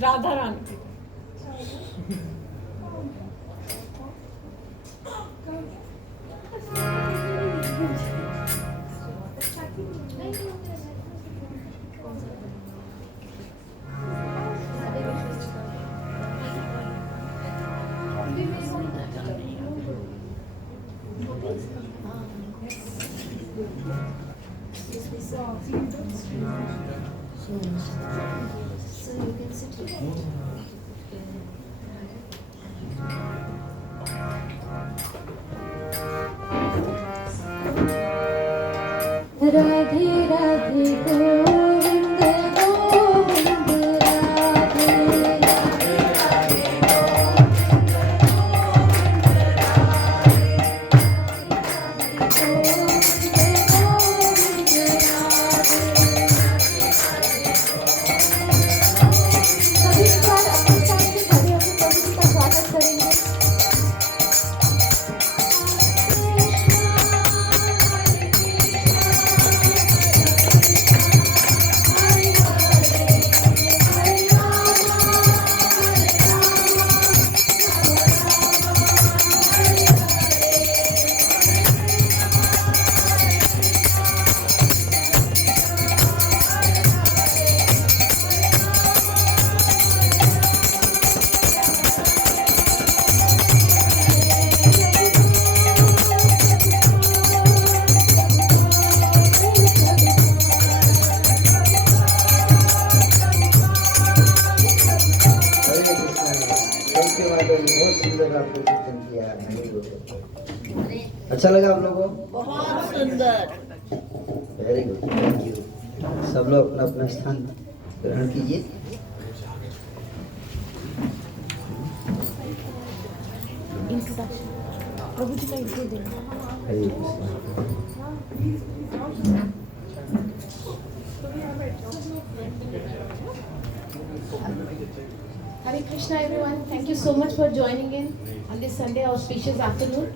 Radha Rani. So you can sit here. Radhe Radhe Govind Govind Radhe Radhe Radhe Govind सभी एक बार अपने स्थान से खड़े होकर प्रभु जी का स्वागत करेंगे। थैंक यू माता जी, बहुत सुंदर आपने कीर्तन किया है। अच्छा लगा आप लोगों को? बहुत सुंदर। Very good, thank you. सब लोग अपना अपना स्थान ग्रहण कीजिए। प्रभु जी का इंट्रो देना। हरे Krishna. Hare Krishna everyone, thank you so much for joining in on this Sunday auspicious afternoon.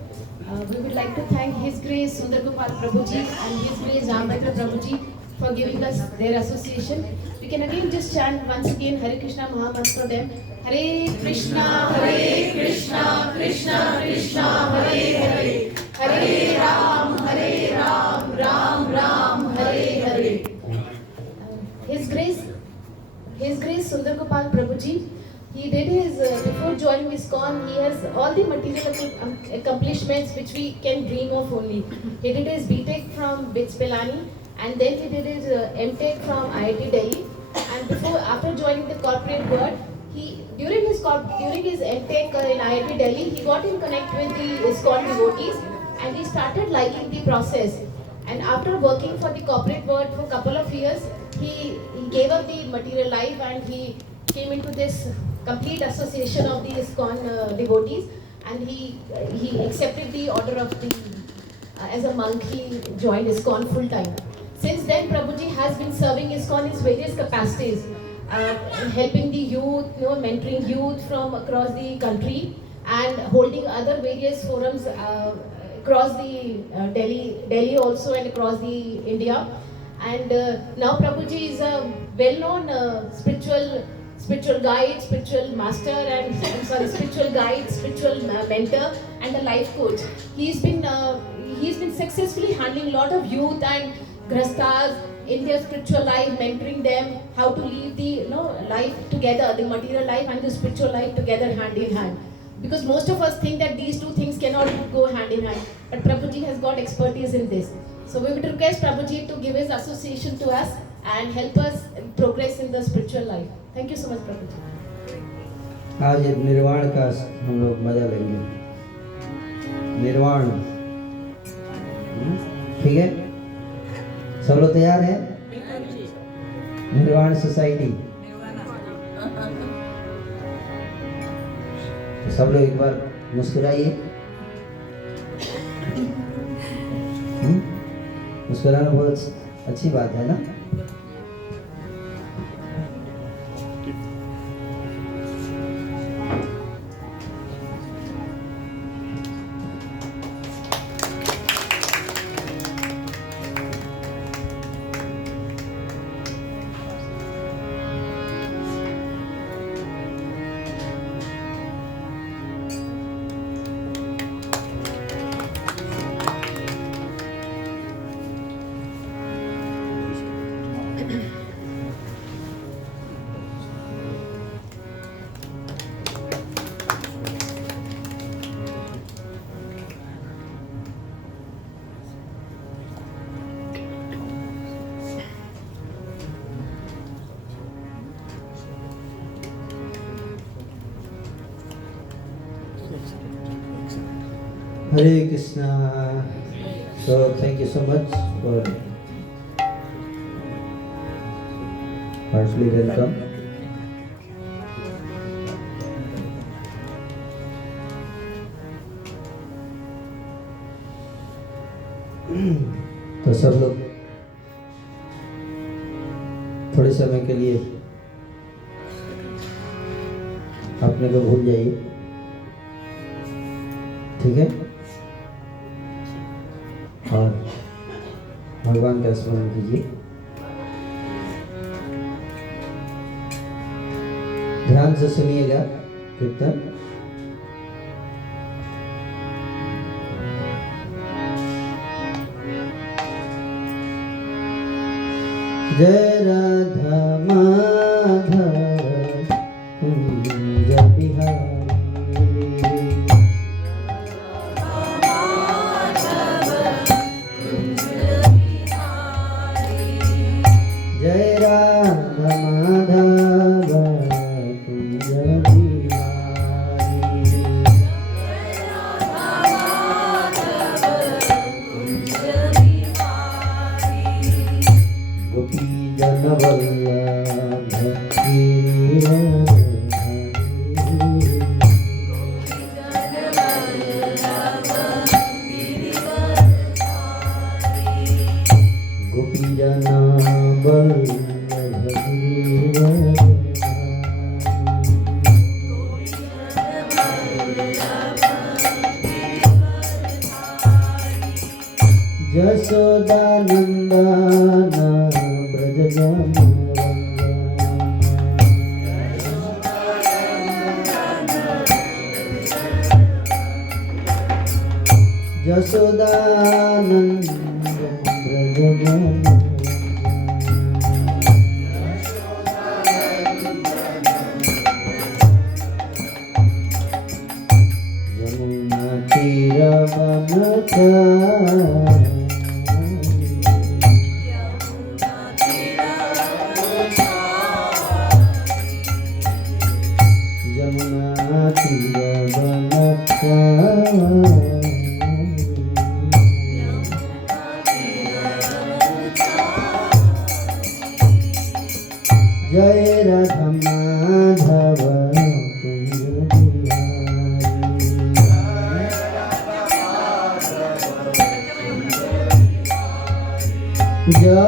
We would like to thank His Grace Sundar Gopal Prabhuji and His Grace Ramatra Prabhuji for giving us their association. We can again just chant once again Hare Krishna Mahamantra for them. Hare Krishna, Krishna Krishna, Hare Hare, Hare Ram, Ram Ram, Hare Hare. His Grace Sundar Gopal Prabhuji, he did his, before joining ISKCON, he has all the material accomplishments which we can dream of only. He did his BTech from BITS Pilani, and then he did his MTech from IIT Delhi. And after joining the corporate world, during his MTech in IIT Delhi, he got in connect with the ISKCON devotees, and he started liking the process. And after working for the corporate world for a couple of years, he gave up the material life and he came into this complete association of the ISKCON devotees, and he accepted the order of the as a monk. He joined ISKCON full time. Since then, Prabhuji has been serving ISKCON in various capacities, helping the youth, mentoring youth from across the country, and holding other various forums across the Delhi also, and across the India. And now Prabhuji is a well-known spiritual guide, spiritual master, and spiritual guide, spiritual mentor, and a life coach. He's been successfully handling a lot of youth and grastas in their spiritual life, mentoring them how to live the life together, the material life and the spiritual life together, hand in hand. Because most of us think that these two things cannot go hand in hand, but Prabhuji has got expertise in this. So we would request Prabhuji to give his association to us and help us progress in the spiritual life. Thank you so much, Prabhuji. आज निर्वाण का हम लोग मजा लेंगे। निर्वाण, ठीक है? सब लोग तैयार हैं? निर्वाण सोसाइटी। तो सब लोग एक बार मुस्कुराइए। मुस्कुराना बहुत अच्छी बात है ना? Hare Krishna. So thank you so much for heartily welcome. तो सब लोग थोड़े समय के लिए अपने को भूल जाइए, ठीक है, और भगवान का स्मरण कीजिए। ध्यान से सुनिएगा कीर्तन। जय राधा माधव कुंज बिहारी, जय राधा माधव कुंज बिहारी, गोपी जन वल्लभ गोपी जन वल्लभ यशोदानंदन ब्रज यशोदानंद ब्रज यमुना तीरवन यमुना जय राधा माधव कुंज बिहारी,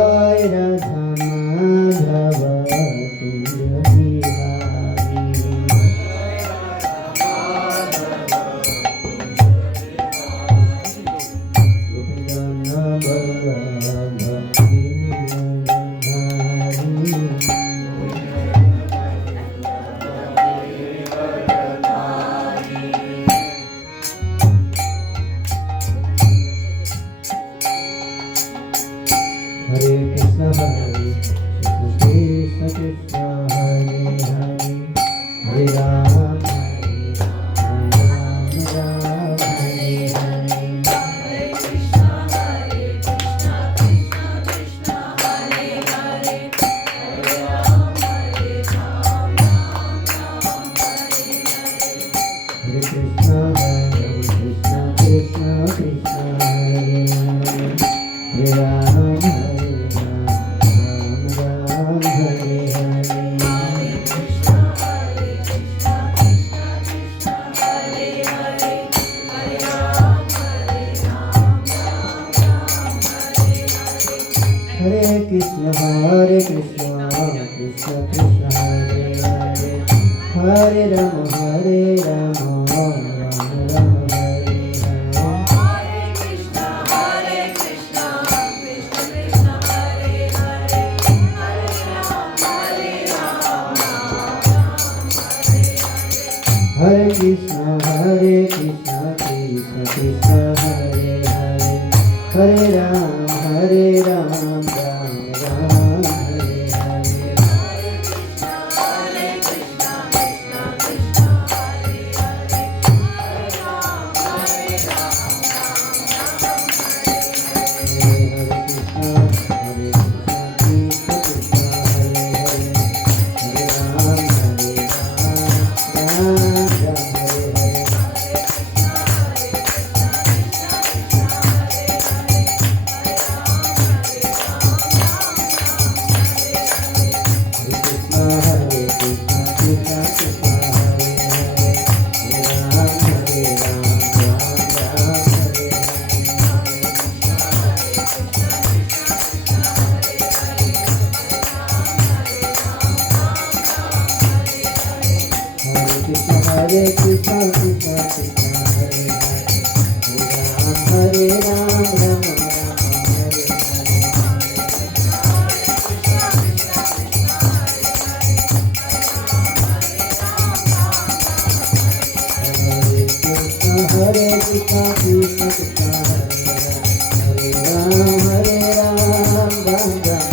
जय Radha Madhav Kunj Bihari, गोपीजन Vallabh Hare Krishna Krishna Krishna Hare Hare, Hare Ram Ram Hare Hare, Hare Krishna Krishna Krishna Hare Hare, Hare Ram Ram Hare Hare, Hare Krishna Krishna Krishna Hare Hare, Hare Ram Hare Krishna Krishna Krishna Hare Hare, Hare Rama Rama Rama Hare Hare, Hare Krishna Krishna Krishna Hare Hare, Hare Rama Hare Krishna Krishna Krishna Hare Hare, Hare Ram Ram Ram Hare Hare, Hare Krishna Krishna Krishna Hare Hare, Hare Ram Hare Hare, हरे कृष्णा कृष्णा कृष्णा हरे राम राम राम हरे हरे कृष्णा कृष्णा कृष्णा हरे राम राम राम हरे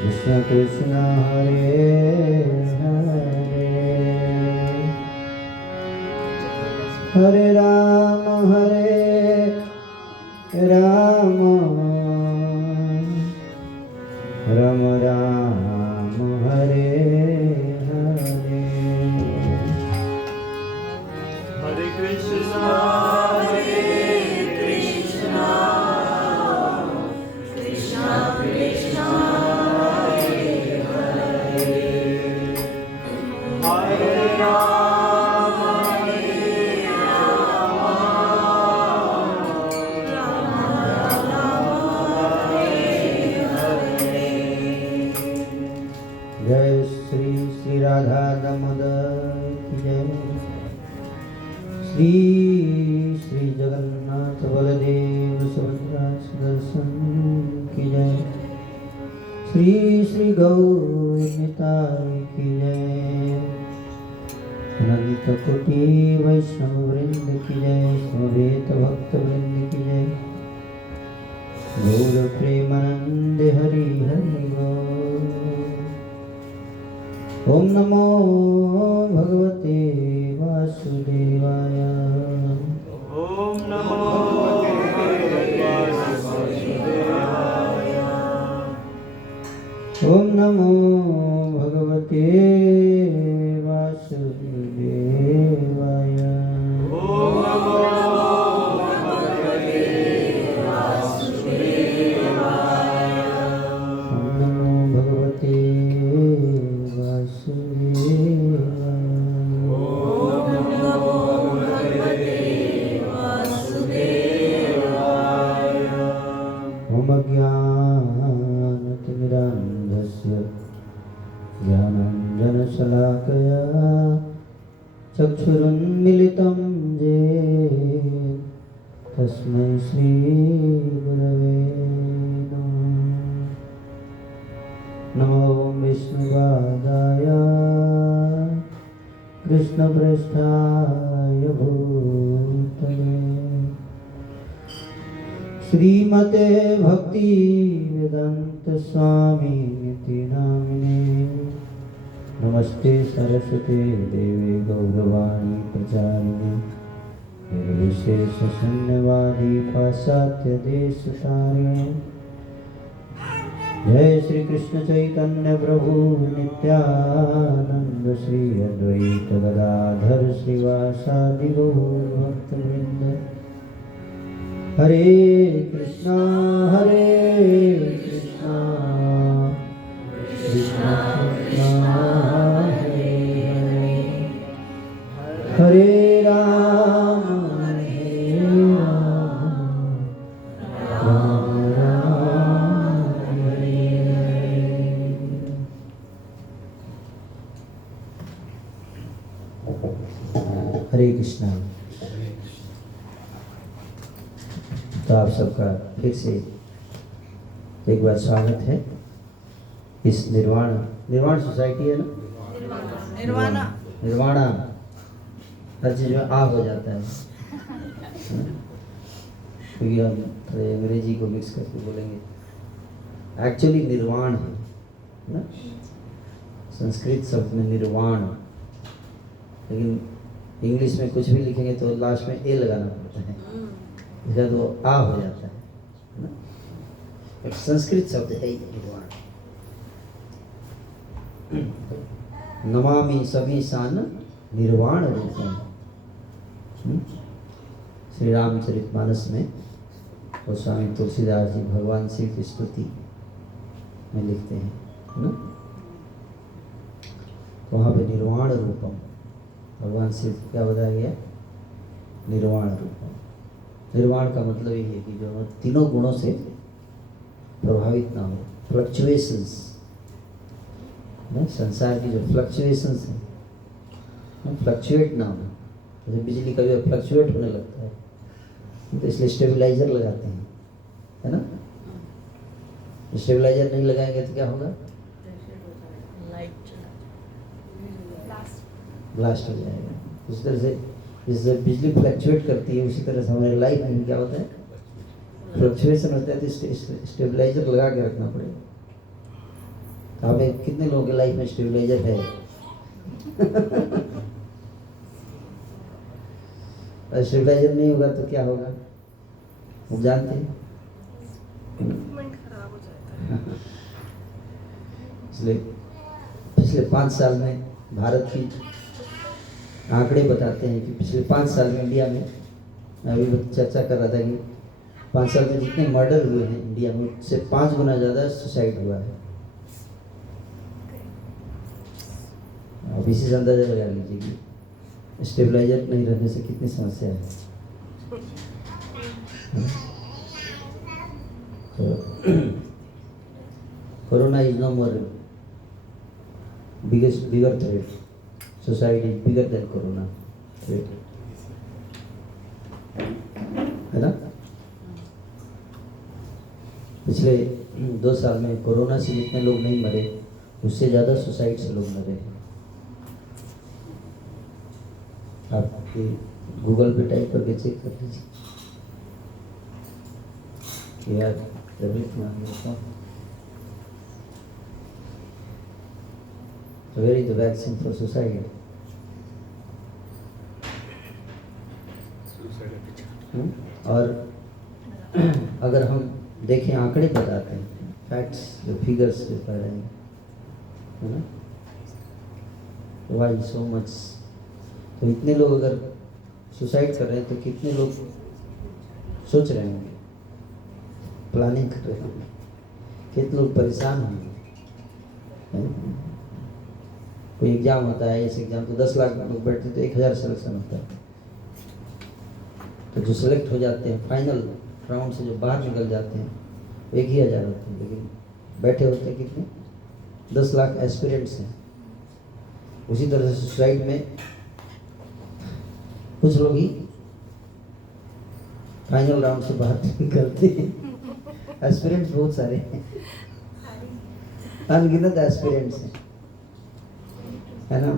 Krishna Krishna Hare Hare Hare Rama Rama Rama Hare Hare Hare Krishna, Hare Krishna, Krishna Krishna, Hare Hare, Hare Rama, Hare Rama, Rama Rama, Hare Hare. जय श्री श्री राधा दामोदर की जय श्री श्री जगन्नाथ बलदेव सुभद्रा सुदर्शन की जय श्री श्री गौर निताई की जय अनंत कोटि वैष्णव वृंद की जय समवेत भक्त वृंद की जय गौर प्रेमानंद हरि हरि गौर ओम नमो भगवते वासुदेवाय Om Namo Bhagavate Vasudevaya. ओम नमो भगवते वासुदेवाय Om Namo Bhagavate Vasudevaya. ओम नमो भगवते वासुदेवाय Om Namo Bhagavate Vasudevaya. ओम अज्ञानतिमिरान्धस्य ज्ञानाञ्जनशलाकया चक्षुरुन्मिलितं येन तस्मै श्रीगुरवे नमः नमो विष्णुपादाय कृष्णप्रेष्ठाय भूतले श्रीमते भक्ति वेदांत स्वामी निति नामिने नमस्ते सरस्वते देवे गौरवाणी प्रचारिणे निर्विशेष शून्यवादी पाश्चात्य देश तारिणे जय श्री कृष्ण चैतन्य प्रभु नित्यानंद श्री अद्वैत गदाधर श्रीवासादि गौर भक्तवृंद हरे कृष्णा कृष्णा कृष्णा हरे हरे हरे राम तो आप सबका फिर से एक बार स्वागत है इस निर्वाण सोसाइटी है ना, निर्वाणा हर चीज में आ हो जाता है, क्योंकि हम थोड़े अंग्रेजी को मिक्स करके बोलेंगे। एक्चुअली निर्वाण है ना, संस्कृत शब्द में निर्वाण, लेकिन इंग्लिश में कुछ भी लिखेंगे तो लास्ट में ए लगाना पड़ता है, इसका तो आ हो जाता है ना। एक संस्कृत शब्द है निर्वाण। नमामि सभी सान निर्वाण रूपम। श्री रामचरितमानस में और स्वामी तुलसीदास जी भगवान शिव की स्तुति में लिखते हैं ना, तो वहाँ पे निर्वाण रूपम भगवान शिव क्या बताया गया, निर्वाण रूपम। निर्वाण का मतलब ये है कि जो तीनों गुणों से प्रभावित ना हो, फ्लक्चुएशंस ना, संसार की जो फ्लक्चुएशंस हैं फ्लक्चुएट ना हो। जैसे बिजली कभी फ्लक्चुएट होने लगता है तो इसलिए स्टेबलाइजर लगाते हैं, है ना। स्टेबलाइजर नहीं लगाएंगे तो क्या होगा, ब्लास्ट हो जाएगा। उस तरह से जैसे बिजली फ्लक्चुएट करती है उसी तरह से हमारे लाइफ में क्या होता है, फ्लक्चुएशन होता है, तो स्टेबलाइजर लगा के रखना पड़ेगा। तो हमें कितने लोगों के लाइफ में स्टेबलाइजर है और स्टेबलाइजर नहीं होगा तो क्या होगा, हम जानते हैं, खराब हो जाता है। इसलिए पिछले 5 साल में भारत की आंकड़े बताते हैं कि पिछले 5 साल में इंडिया में, मैं अभी चर्चा कर रहा था कि 5 साल में जितने मर्डर हुए हैं इंडिया में उससे 5 गुना ज़्यादा सुसाइड हुआ है। अब इसी से अंदाजा लगा लीजिए कि स्टेबलाइजर नहीं रहने से कितनी समस्या है। तो corona is no more bigger threat, society is bigger than corona threat, है ना। पिछले 2 साल में कोरोना से जितने लोग नहीं मरे उससे ज़्यादा सुसाइड से लोग मरे हैं। आप गूगल पे टाइप करके चेक कर लीजिए यार, where is the vaccine for suicide? और अगर हम देखें आंकड़े बताते हैं, फैक्ट्स जो फिगर्स जो कह रहे हैं, है ना, वाई सो मच, तो इतने लोग अगर सुसाइड कर रहे हैं तो कितने लोग सोच रहे होंगे, प्लानिंग कर रहे होंगे, कितने लोग परेशान होंगे। कोई एग्जाम होता है, इस एग्जाम तो 10 लाख लोग बैठते तो 1000 सिलेक्शन होता है, तो जो सिलेक्ट हो जाते हैं फाइनल राउंड से जो बाहर निकल जाते हैं 1000 होते हैं, लेकिन बैठे होते हैं कितने, 10 लाख एस्पिरेंट्स हैं। उसी तरह से सुसाइड में कुछ लोग ही फाइनल राउंड से बाहर निकलते हैं। एस्पिरेंट्स बहुत सारे हैं, अनगिनत एस्पिरेंट्स हैं, है ना।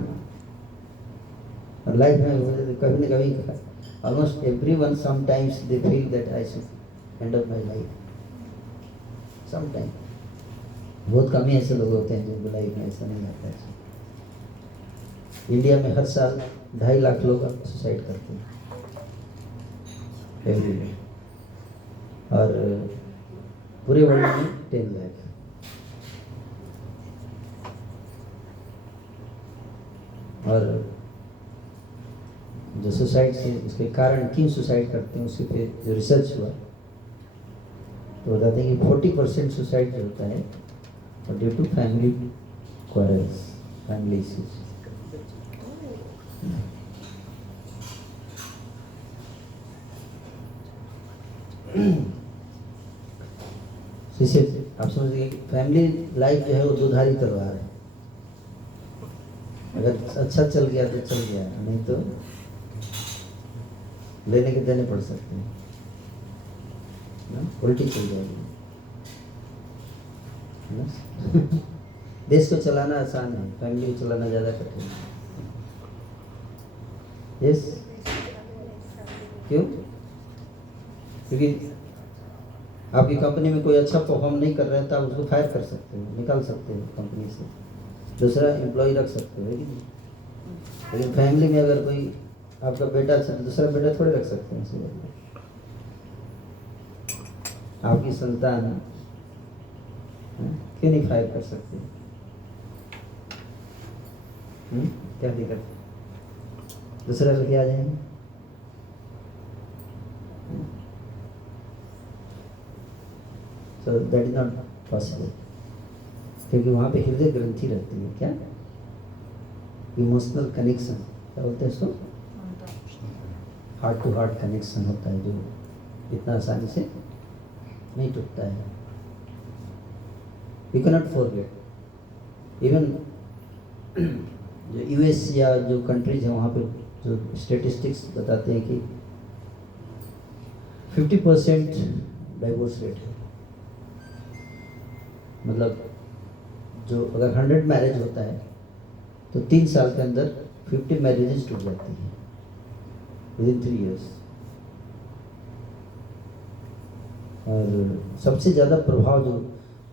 और लाइफ में कभी न कभी almost everyone sometimes they feel that I should end of my life sometime. बहुत कम ही ऐसे लोग होते हैं जिनको लाइफ में ऐसा नहीं आता है। इंडिया में हर साल 2.5 लाख लोग सुसाइड करते हैं एवरी डे, और पूरे वर्ल्ड में 10 लाख। और जो सुसाइड से उसके कारण क्यों सुसाइड करते हैं उसके पे जो रिसर्च हुआ तो बताते हैं कि 40% सुसाइड जो होता है और due to family quarrels, family issues. इसे आप समझिए फैमिली लाइफ जो है वो दुधारी तलवार है, अगर अच्छा चल गया तो चल गया, नहीं तो लेने के देने पड़ सकते हैं। ना, उल्टी चल जाएगी, है ना। देश को चलाना आसान है, फैमिली को चलाना ज़्यादा कठिन है। यस, क्यों? क्योंकि आपकी कंपनी में कोई अच्छा परफॉर्म नहीं कर रहा है तो आप उसको फायर कर सकते हो, निकाल सकते हो कंपनी से, दूसरा एम्प्लॉय रख सकते हो, है कि नहीं? लेकिन फैमिली में अगर कोई आपका बेटा अच्छा तो दूसरा बेटा थोड़े रख सकते हैं उसे। आपकी संतान क्यों नहीं फायर कर सकते? क्या दिक्कत? दूसरा लड़के आ जाएंगे। So that is not possible, क्योंकि वहाँ पे हृदय ग्रंथि रहती है, क्या इमोशनल कनेक्शन, क्या बोलते हैं इसको, हार्ट टू हार्ट कनेक्शन होता है जो इतना आसानी से नहीं टूटता है। You can not forget. Even जो यूएस या जो कंट्रीज हैं वहाँ पे जो स्टेटिस्टिक्स बताते हैं कि 50% डाइवोर्स रेट है। मतलब जो अगर 100 मैरिज होता है तो 3 साल के अंदर 50 मैरिजेस टूट जाती हैं विदिन 3 years। और सबसे ज़्यादा प्रभाव जो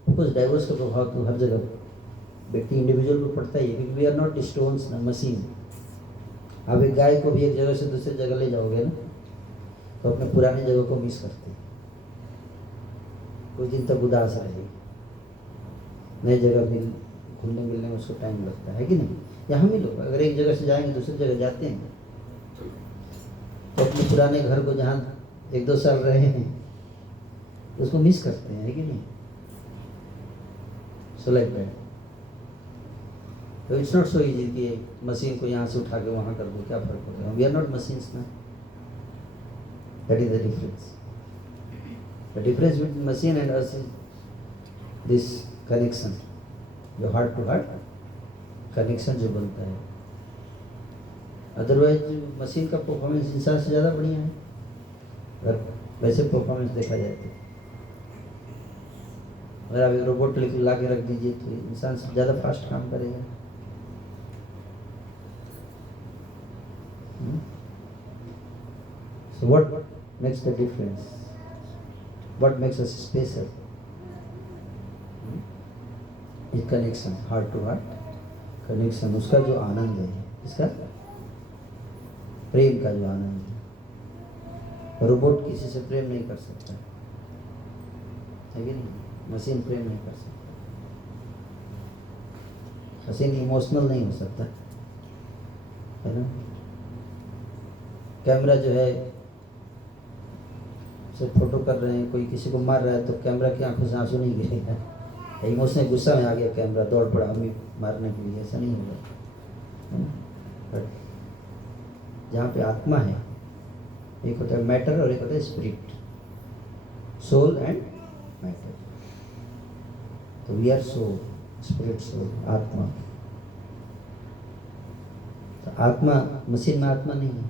कुछ डाइवोर्स का प्रभाव तो हर जगह व्यक्ति इंडिविजुअल पर पड़ता ही है, क्योंकि वी आर नॉट स्टोन्स ना, मशीन। आप एक गाय को भी एक जगह से दूसरी जगह ले जाओगे ना तो अपने पुरानी जगह को मिस करते हैं, कुछ दिन तक उदास रहेगी, नई जगह मिल घूमने मिलने में उसको टाइम लगता है कि नहीं। या हम ही लोग अगर एक जगह से जाएंगे दूसरी जगह जाते हैं तो अपने पुराने घर को जहाँ 1-2 साल रहे हैं उसको मिस करते हैं, है कि नहीं। सो लाइक दैट, तो इट्स नॉट सो इजी कि मशीन को यहाँ से उठा के वहाँ कर दो, क्या फर्क पड़ेगा। वी आर नॉट मशीन्स ना, that is the difference. The difference between machine and us is this connection, जो हार्ट टू हार्ट कनेक्शन जो बनता है। अदरवाइज मशीन का परफॉर्मेंस इंसान से ज़्यादा बढ़िया है अगर वैसे परफॉर्मेंस देखा जाए तो। अगर आप एक रोबोट ला के रख दीजिए तो इंसान से ज़्यादा फास्ट काम करेगा। So what makes the difference? What makes us special? Is connection, heart to heart connection, उसका जो आनंद है, इसका प्रेम का जो आनंद है। रोबोट किसी से प्रेम नहीं कर सकता है कि नहीं, मशीन प्रेम नहीं कर सकता, मशीन इमोशनल नहीं हो सकता, है ना। कैमरा जो है सिर्फ फोटो कर रहे हैं, कोई किसी को मार रहा है तो कैमरा की आंखों से आंसू नहीं गिरेगा, इमोशनल गुस्सा में आ गया कैमरा दौड़ पड़ा हमें मारने के लिए, ऐसा नहीं होगा। बट जहाँ पे आत्मा है, एक होता है मैटर और एक होता है स्पिरिट, सोल एंड मैटर। तो we are soul, spirit soul, आत्मा। तो आत्मा मशीन में आत्मा नहीं है,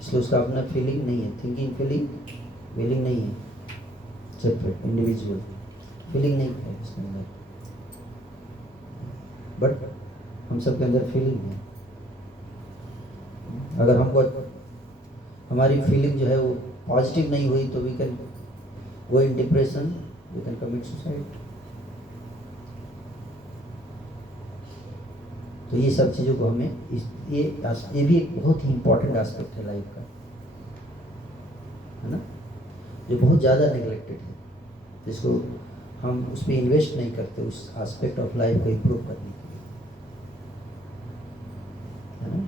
इसलिए उसका अपना फीलिंग नहीं है, थिंकिंग फीलिंग नहीं है, सेपरेट इंडिविजुअल फीलिंग नहीं है उसके अंदर। बट हम सबके अंदर फीलिंग है। अगर हमको हमारी फीलिंग जो है वो पॉजिटिव नहीं हुई तो we can go in depression, we can commit suicide. तो ये सब चीज़ों को हमें ये भी एक बहुत ही इम्पोर्टेंट एस्पेक्ट है लाइफ का, है ना, जो बहुत ज़्यादा नेग्लेक्टेड है, जिसको हम उस पर इन्वेस्ट नहीं करते, उस एस्पेक्ट ऑफ लाइफ को इम्प्रूव करने के लिए, है ना।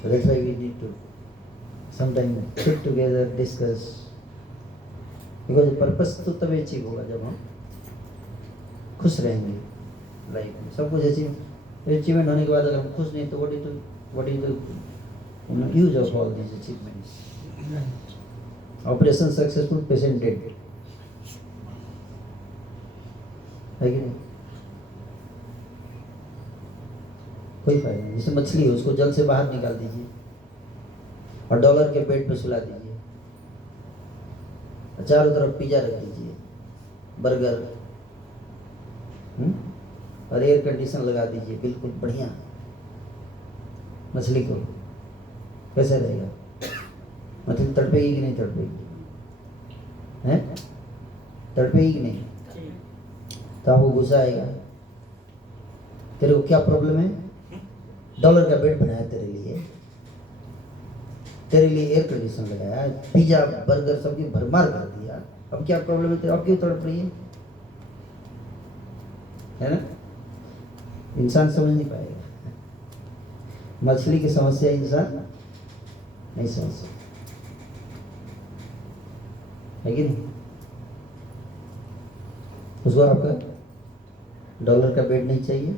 So that's why we need to sometimes sit together, discuss, because purpose तो तभी अचीव होगा जब हम खुश रहेंगे लाइफ में। सब कुछ अचीवमेंट होने के बाद अगर हम खुश नहीं तो what is the use of all these achievements? Operation successful, patient dead, है कि नहीं, कोई फायदा नहीं। जैसे मछली है, उसको जल से बाहर निकाल दीजिए और डॉलर के पेट पे सुला दीजिए, चारों तरफ पिज्जा रख दीजिए, बर्गर, और एयर कंडीशन लगा दीजिए, बिल्कुल बढ़िया। मछली को कैसे रहेगा? मछली तड़पेगी कि नहीं तड़पेगी? हैं? तड़पेगी कि नहीं? तो आपको गुस्सा आएगा। तेरे को क्या प्रॉब्लम है? डॉलर का बेड बनाया तेरे लिए एयर कंडीशन लगाया, पिज्जा बर्गर सबकी भरमार कर दिया, अब क्या प्रॉब्लम है तेरे? अब क्यों तड़प रही है ना? इंसान समझ नहीं पाएगा। मछली की समस्या इंसान नहीं समझ सकता, है कि नहीं? उसको आपका डॉलर का बेड नहीं चाहिए,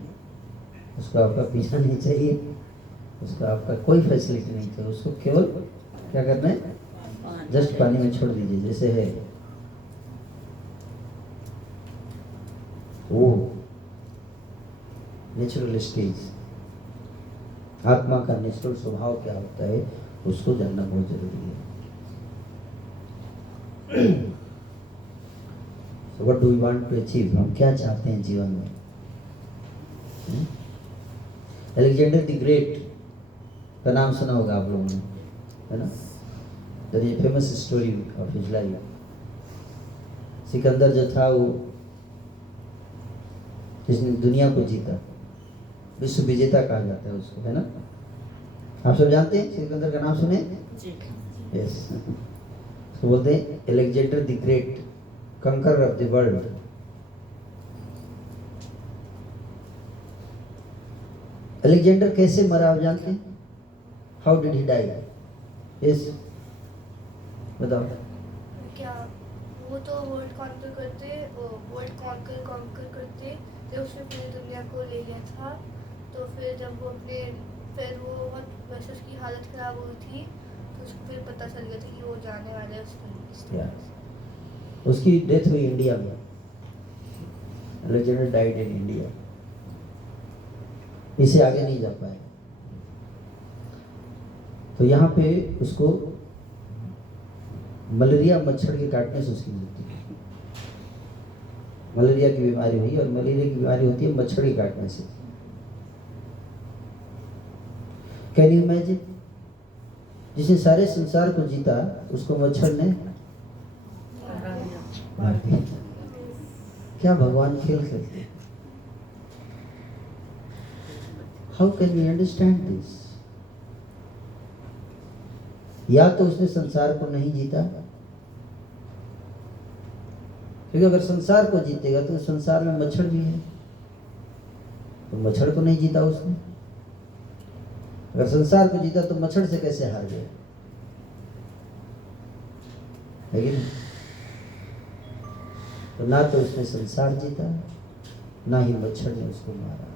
उसको आपका पिज्जा नहीं चाहिए, उसको आपका कोई फैसिलिटी नहीं चाहिए, उसको केवल क्या करना है? जस्ट पानी में छोड़ दीजिए जैसे है वो नेचुरल स्टेज। आत्मा का नेचुरल स्वभाव क्या होता है उसको जानना बहुत जरूरी है। So what do we want to achieve? हम क्या चाहते हैं जीवन में? अलेक्जेंडर द ग्रेट का नाम सुना होगा आप लोगों ने, है ना? There is a famous story of his life. Sikandar जो था वो जिसने दुनिया को जीता, विश्व विजेता कहा जाता है उसको, है ना? आप सब जानते हैं सिकंदर का नाम सुने? यस। तो बोलते हैं Alexander the great, conqueror of the world. Alexander कैसे मरा आप जानते हैं? How did he die? Yes, बताओ। क्या वो तो वर्ल्ड कॉन्कर करते थे, उसने पूरी दुनिया को ले लिया था। तो फिर जब वो बहुत वैसे उसकी हालत खराब हुई थी तो उसको फिर पता चल गया था कि वो जाने वाले हैं उसके। उसकी डेथ हुई इंडिया में। अलेक्जेंडर डाइड इन इंडिया, इसे आगे नहीं जा पाए। तो यहाँ पे उसको मलेरिया मच्छर के काटने से उसकी मृत्यु हुई। मलेरिया की बीमारी हुई, और मलेरिया की बीमारी होती है मच्छर के काटने से। Can you imagine? जिसने सारे संसार को जीता उसको मच्छर ने मार दिया। क्या भगवान खेल खेलते? How can we understand this? या तो उसने संसार को नहीं जीता, क्योंकि अगर संसार को जीतेगा तो संसार में मच्छर भी है, तो मच्छर को नहीं जीता उसने। अगर संसार को जीता तो मच्छर से कैसे हार गया? है कि नहीं? तो ना तो उसने संसार जीता, ना ही मच्छर ने उसको मारा।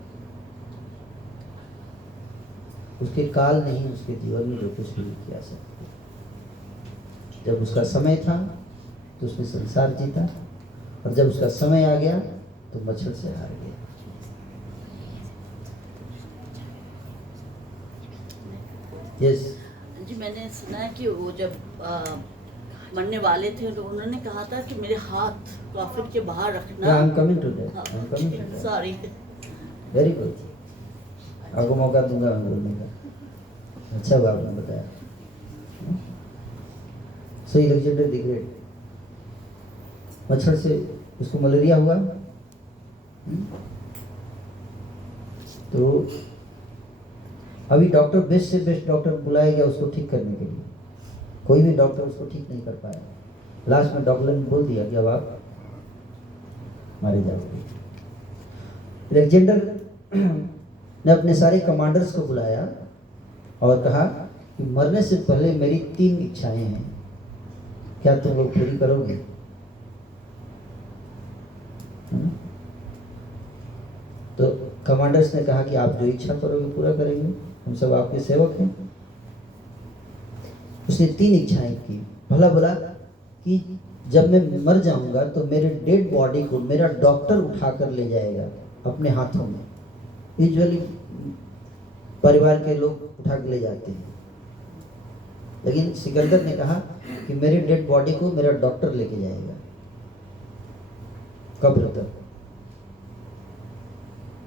उसके काल ने ही उसके जीवन में जो कुछ भी किया सकता। जब उसका समय था तो उसने संसार जीता, और जब उसका समय आ गया तो मच्छर से हार गया। यस जी, मैंने सुना है कि वो जब मरने वाले थे तो उन्होंने कहा था कि मेरे हाथ कॉफिन के बाहर रखना। I am coming to that. Sorry. Very good, आपको मौका दूंगा बोलने का। अच्छा हुआ आपने बताया। सो अलेक्जेंडर द ग्रेट, मच्छर से उसको मलेरिया हुआ, तो अभी डॉक्टर, बेस्ट से बेस्ट डॉक्टर बुलाया गया उसको ठीक करने के लिए। कोई भी डॉक्टर उसको ठीक नहीं कर पाया। लास्ट में डॉक्टर ने बोल दिया कि अब आप मारे जाओगे। अलेक्जेंडर ने अपने सारे कमांडर्स को बुलाया और कहा कि मरने से पहले मेरी 3 इच्छाएं हैं, क्या तुम लोग पूरी करोगे? तो कमांडर्स ने कहा कि आप जो इच्छा करोगे पूरा करेंगे, हम सब आपके सेवक हैं। उसने 3 इच्छाएं की। भला बोला कि जब मैं मर जाऊंगा तो मेरे डेड बॉडी को मेरा डॉक्टर उठा कर ले जाएगा अपने हाथों में। यूजुअली परिवार के लोग उठा के ले जाते हैं, लेकिन सिकंदर ने कहा कि मेरी डेड बॉडी को मेरा डॉक्टर लेके जाएगा कब्र तक।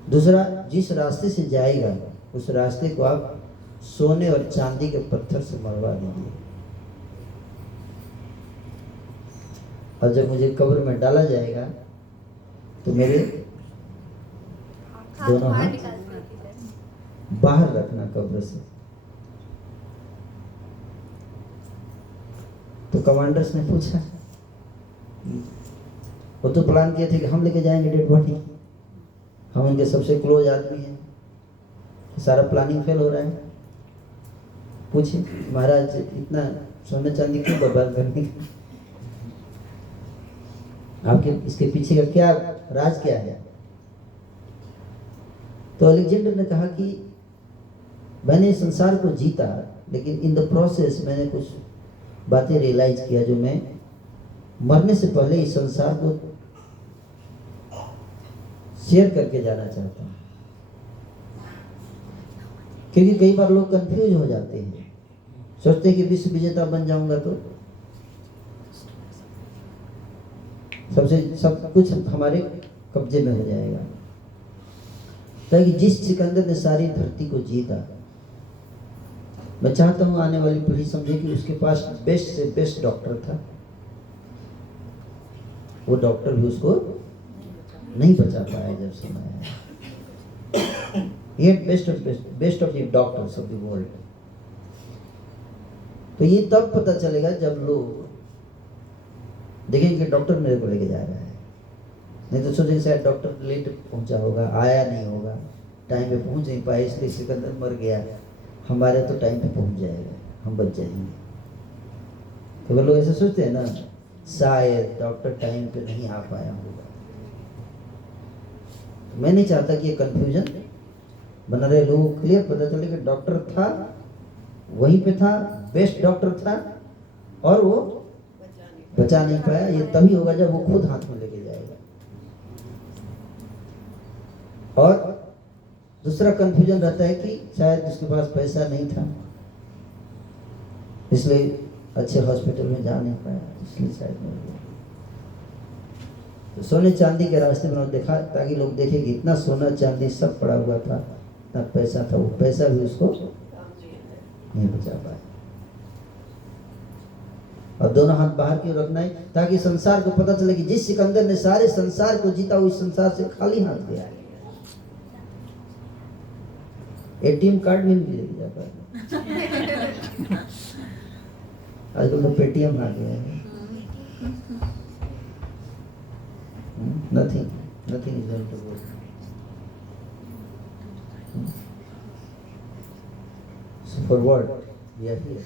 दूसरा, जिस रास्ते से जाएगा उस रास्ते को आप सोने और चांदी के पत्थर से मरवा दीजिए, और जब मुझे कब्र में डाला जाएगा तो मेरे दोनों बाहर हाथ निकाल दीजिए। बाहर रखना कब्र से। तो कमांडर्स ने पूछा, वो तो प्लान किए थे कि हम लेके जाएंगे डेड बॉडी, हम उनके सबसे क्लोज आदमी हैं, सारा प्लानिंग फेल हो रहा है। पूछे, महाराज इतना सोने चांदी क्यों बर्बाद करने का? आपके इसके पीछे का क्या राज क्या है? तो अलेक्जेंडर ने कहा कि मैंने संसार को जीता, लेकिन इन द प्रोसेस मैंने कुछ बातें रियलाइज किया जो मैं मरने से पहले इस संसार को शेयर करके जाना चाहता हूँ। क्योंकि कई बार लोग कंफ्यूज हो जाते हैं, सोचते हैं कि विश्व विजेता बन जाऊंगा तो सब कुछ हमारे कब्जे में हो जाएगा। ताकि जिस सिकंदर ने सारी धरती को जीता, मैं चाहता हूं आने वाली पीढ़ी समझे कि उसके पास बेस्ट से बेस्ट डॉक्टर था, वो डॉक्टर भी उसको नहीं बचा पाया जब समय आया। He had best of the doctors of the world. तो ये तब पता चलेगा जब लोग देखेंगे कि डॉक्टर मेरे को लेके जा रहा है, नहीं तो सोचेंगे शायद डॉक्टर लेट पहुंचा होगा, आया नहीं होगा, टाइम पे पहुंच नहीं पाया इसलिए सिकंदर मर गया, हमारे तो टाइम पे पहुंच जाएगा, हम बच जाएंगे। तो वो लोग ऐसे सोचते हैं ना, शायद डॉक्टर टाइम पे नहीं आ पाया होगा। तो मैं नहीं चाहता कि ये कंफ्यूजन बना रहे, लोगों को क्लियर पता चले कि डॉक्टर था, वहीं पे था, बेस्ट डॉक्टर था, और वो बचा नहीं पाया। ये तभी होगा जब वो खुद हाथ में लेके जाएगा। और दूसरा कंफ्यूजन रहता है कि शायद उसके पास पैसा नहीं था, इसलिए अच्छे हॉस्पिटल में जा नहीं पाया, इसलिए शायद मर गया। तो सोने चांदी के रास्ते में देखा, ताकि लोग देखें कि इतना सोना चांदी सब पड़ा हुआ था, इतना पैसा था, वो पैसा भी उसको नहीं बचा पाया। और दोनों हाथ बाहर क्यों रखना है? ताकि संसार को पता चले कि जिस सिकंदर ने सारे संसार को जीता, वो इस संसार से खाली हाथ गया है। एटीएम कार्ड भी नहीं लेके जा पाया। आजकल तो पेटीएम आ गया है। Nothing is going to go. So for what we are here?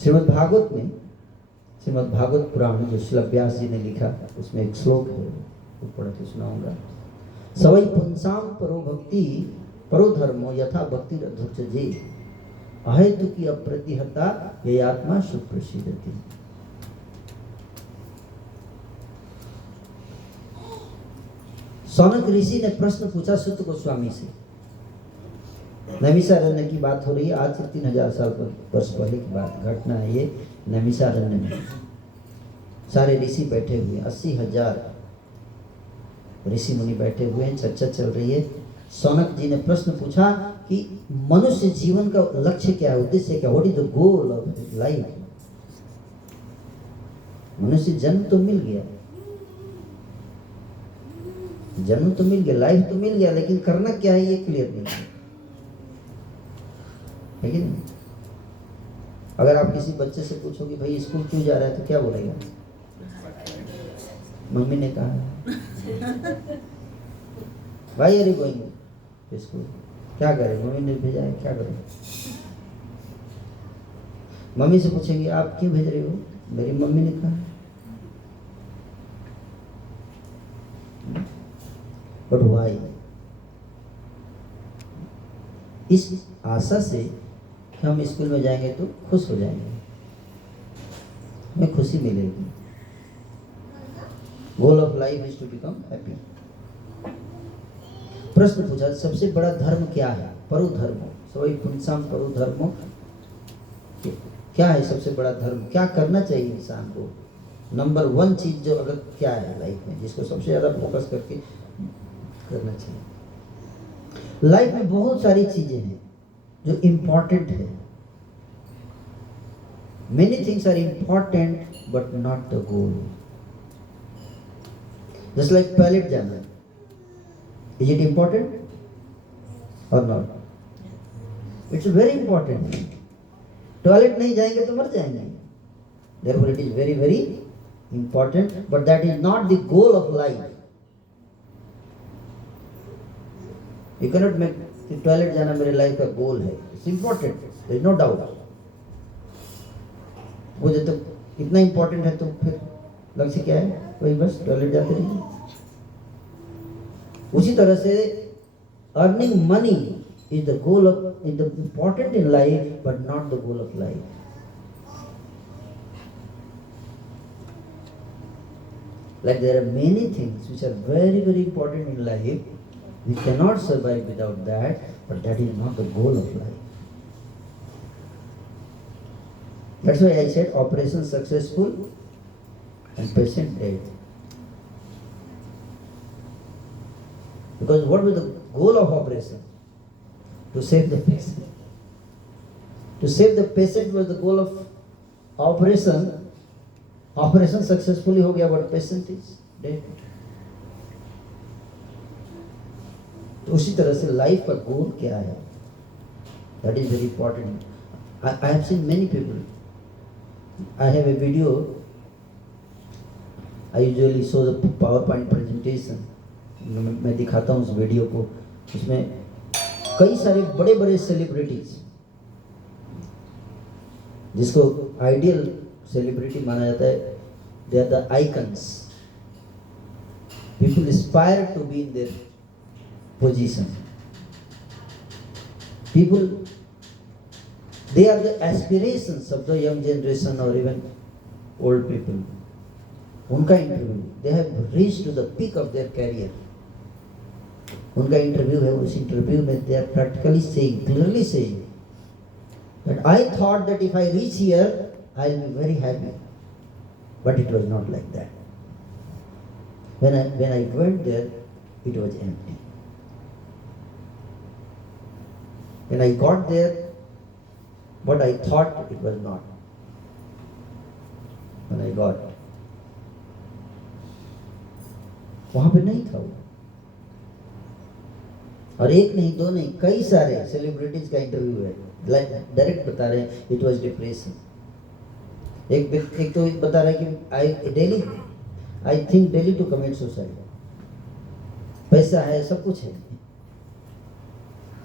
Srimad Bhagavata Purana जो श्रील व्यास जी ने लिखा, उसमें एक श्लोक है, वो पढ़ के सुनाऊंगा। सवै पुंसाम परो भक्ति परो धर्मो यथा भक्ति रधुर्चजे अहेतु की अप्रतिहता ये आत्मा सुप्रसिद्धति। सौनक ऋषि ने प्रश्न पूछा सुत गोस्वामी से। नैमिषारण्य की बात हो रही है, आज से 3000 साल वर्ष पहले की बात, घटना है ये। नैमिषारण्य में सारे ऋषि बैठे हुए, 80,000 ऋषि मुनि बैठे हुए हैं, चर्चा चल रही है। सौनक जी ने प्रश्न पूछा कि मनुष्य जीवन का लक्ष्य क्या है, उद्देश्य क्या, what is the goal of life. मनुष्य जन्म तो मिल गया, लाइफ तो मिल गया, लेकिन करना क्या है ये क्लियर नहीं है। लेकिन अगर आप किसी बच्चे से पूछो कि भाई स्कूल क्यों जा रहा है, तो क्या बोलेगा? मम्मी ने कहा। भाई अरे गोइंग स्कूल, क्या करें, मम्मी ने भेजा है, क्या करें? मम्मी से पूछेंगे आप क्यों भेज रहे हो, मेरी मम्मी ने कहा। But why? इस आशा से कि हम स्कूल में जाएंगे तो खुश हो जाएंगे, हमें खुशी मिलेगी। Goal of life is to become happy. प्रश्न पूछा सबसे बड़ा धर्म क्या है? परो धर्म, सवई पुंसाम करो धर्मो, क्या है सबसे बड़ा धर्म, क्या करना चाहिए इंसान को, नंबर 1 चीज जो अगर क्या है लाइफ में जिसको सबसे ज्यादा फोकस करके करना चाहिए। लाइफ में बहुत सारी चीजें हैं जो इम्पोर्टेंट है, many things are important but not the goal. Just like toilet जाना, इज इट इम्पोर्टेंट और नॉट? It's very important. टॉयलेट नहीं जाएंगे तो मर जाएंगे, therefore it is very very important, but that is not the goal of life. You cannot make कि toilet जाना मेरे लाइफ का गोल है, it's important, there is no doubt. वो जब तक इतना इम्पोर्टेंट है तो फिर लक्ष्य क्या है, वही बस टॉयलेट जाते रहिए। उसी तरह से earning money is the goal of, is the important in life but not the goal of life. Like there are many things which are very very important in life, we cannot survive without that, but that is not the goal of life. That's why I said operation successful and patient dead. Because what was the goal of operation? To save the patient. To save the patient was the goal of operation. Operation successfully हो गया, but patient is dead. तो उसी तरह से life का गोल क्या है, that is very important. I have seen many people. I have a video. I usually show the PowerPoint presentation. मैं दिखाता हूँ उस वीडियो को, उसमें कई सारे बड़े बड़े सेलिब्रिटीज जिसको आइडियल सेलिब्रिटी माना जाता है, they are the icons, people aspire to be in their position, people they are the aspirations of the young generation और इवन ओल्ड पीपल। उनका interview, they have reached to the peak of their career, उनका interview है, उस interview में they are practically saying, clearly saying that I thought that if I reach here I will be very happy, but it was not like that. When I went there, it was empty. When I got there, what I thought it was not. When I got, वहां पे नहीं था वो। और एक नहीं, दो नहीं, कई सारे सेलिब्रिटीज का इंटरव्यू है, डायरेक्ट बता रहे हैं इट वाज डिप्रेशन। एक तो बता रहा है कि I think daily to commit suicide. पैसा है, सब कुछ है,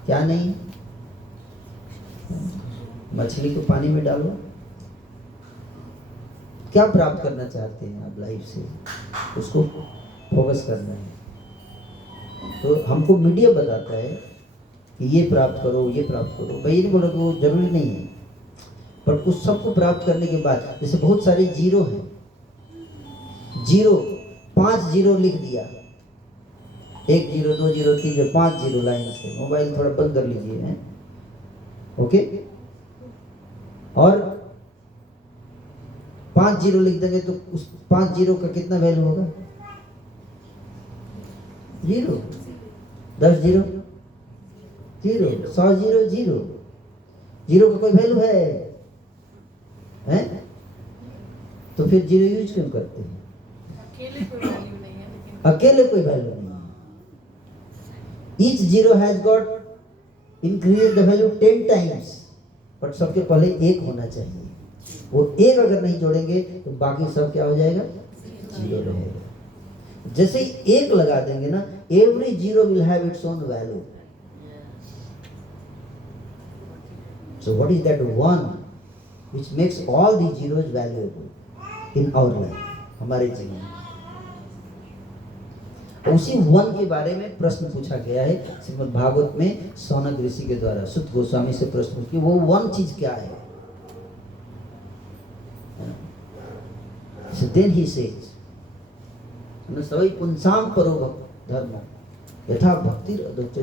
क्या नहीं? मछली को पानी में डालो। क्या प्राप्त करना चाहते हैं आप लाइफ से, उसको फोकस करना है। तो हमको मीडिया बताता है कि ये प्राप्त करो, ये प्राप्त करो। मैं ये नहीं बोल रहा कि वो जरूरी नहीं है, पर उस सबको प्राप्त करने के बाद, जैसे बहुत सारे जीरो हैं, जीरो 5 जीरो लिख दिया, 1 zero 2 zero 3 zero 5 zero line से। मोबाइल थोड़ा बंद कर लीजिए, हैं ओके। और 5 जीरो लिख देंगे तो उस 5 जीरो का कितना वैल्यू होगा? Zero. 10 zero zero, 100 zero zero, zero का कोई वैल्यू है? तो फिर जीरो यूज क्यों करते हैं? अकेले कोई वैल्यू नहीं है, लेकिन अकेले कोई वैल्यू नहीं है। Each zero has got increase the value 10 times, but सबके पहले 1 होना चाहिए। वो 1 अगर नहीं जोड़ेंगे तो बाकी सब क्या हो जाएगा? जीरो रहेगा। जैसे ही 1 लगा देंगे ना, every zero will have its own value. So what is that one which makes all the zeros valuable in our life, हमारे जीवन में? उसी 1 के बारे में प्रश्न पूछा गया है श्रीमद् भागवत में, सौनक ऋषि के द्वारा सुत गोस्वामी से प्रश्न पूछा कि वो 1 चीज क्या है? So then he says, सवई पुंसाम करो धर्म, यथा भक्ति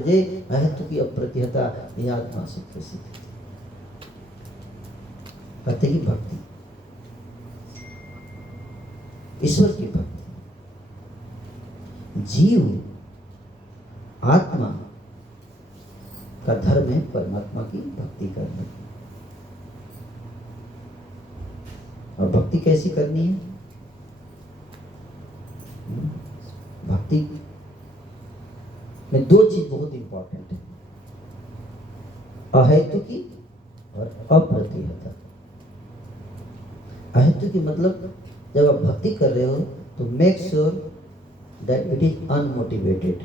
जे महत्व की अप्रतिहता यह आत्मा से प्रसिद्ध है। कहते की भक्ति, ईश्वर की भक्ति, जीव आत्मा का धर्म है परमात्मा की भक्ति करना। और भक्ति कैसी करनी है? भक्ति में दो चीज बहुत इंपॉर्टेंट है, अहेतु की और अप्रतिहता। अहेतु की मतलब जब आप भक्ति कर रहे हो तो make sure that it is unmotivated.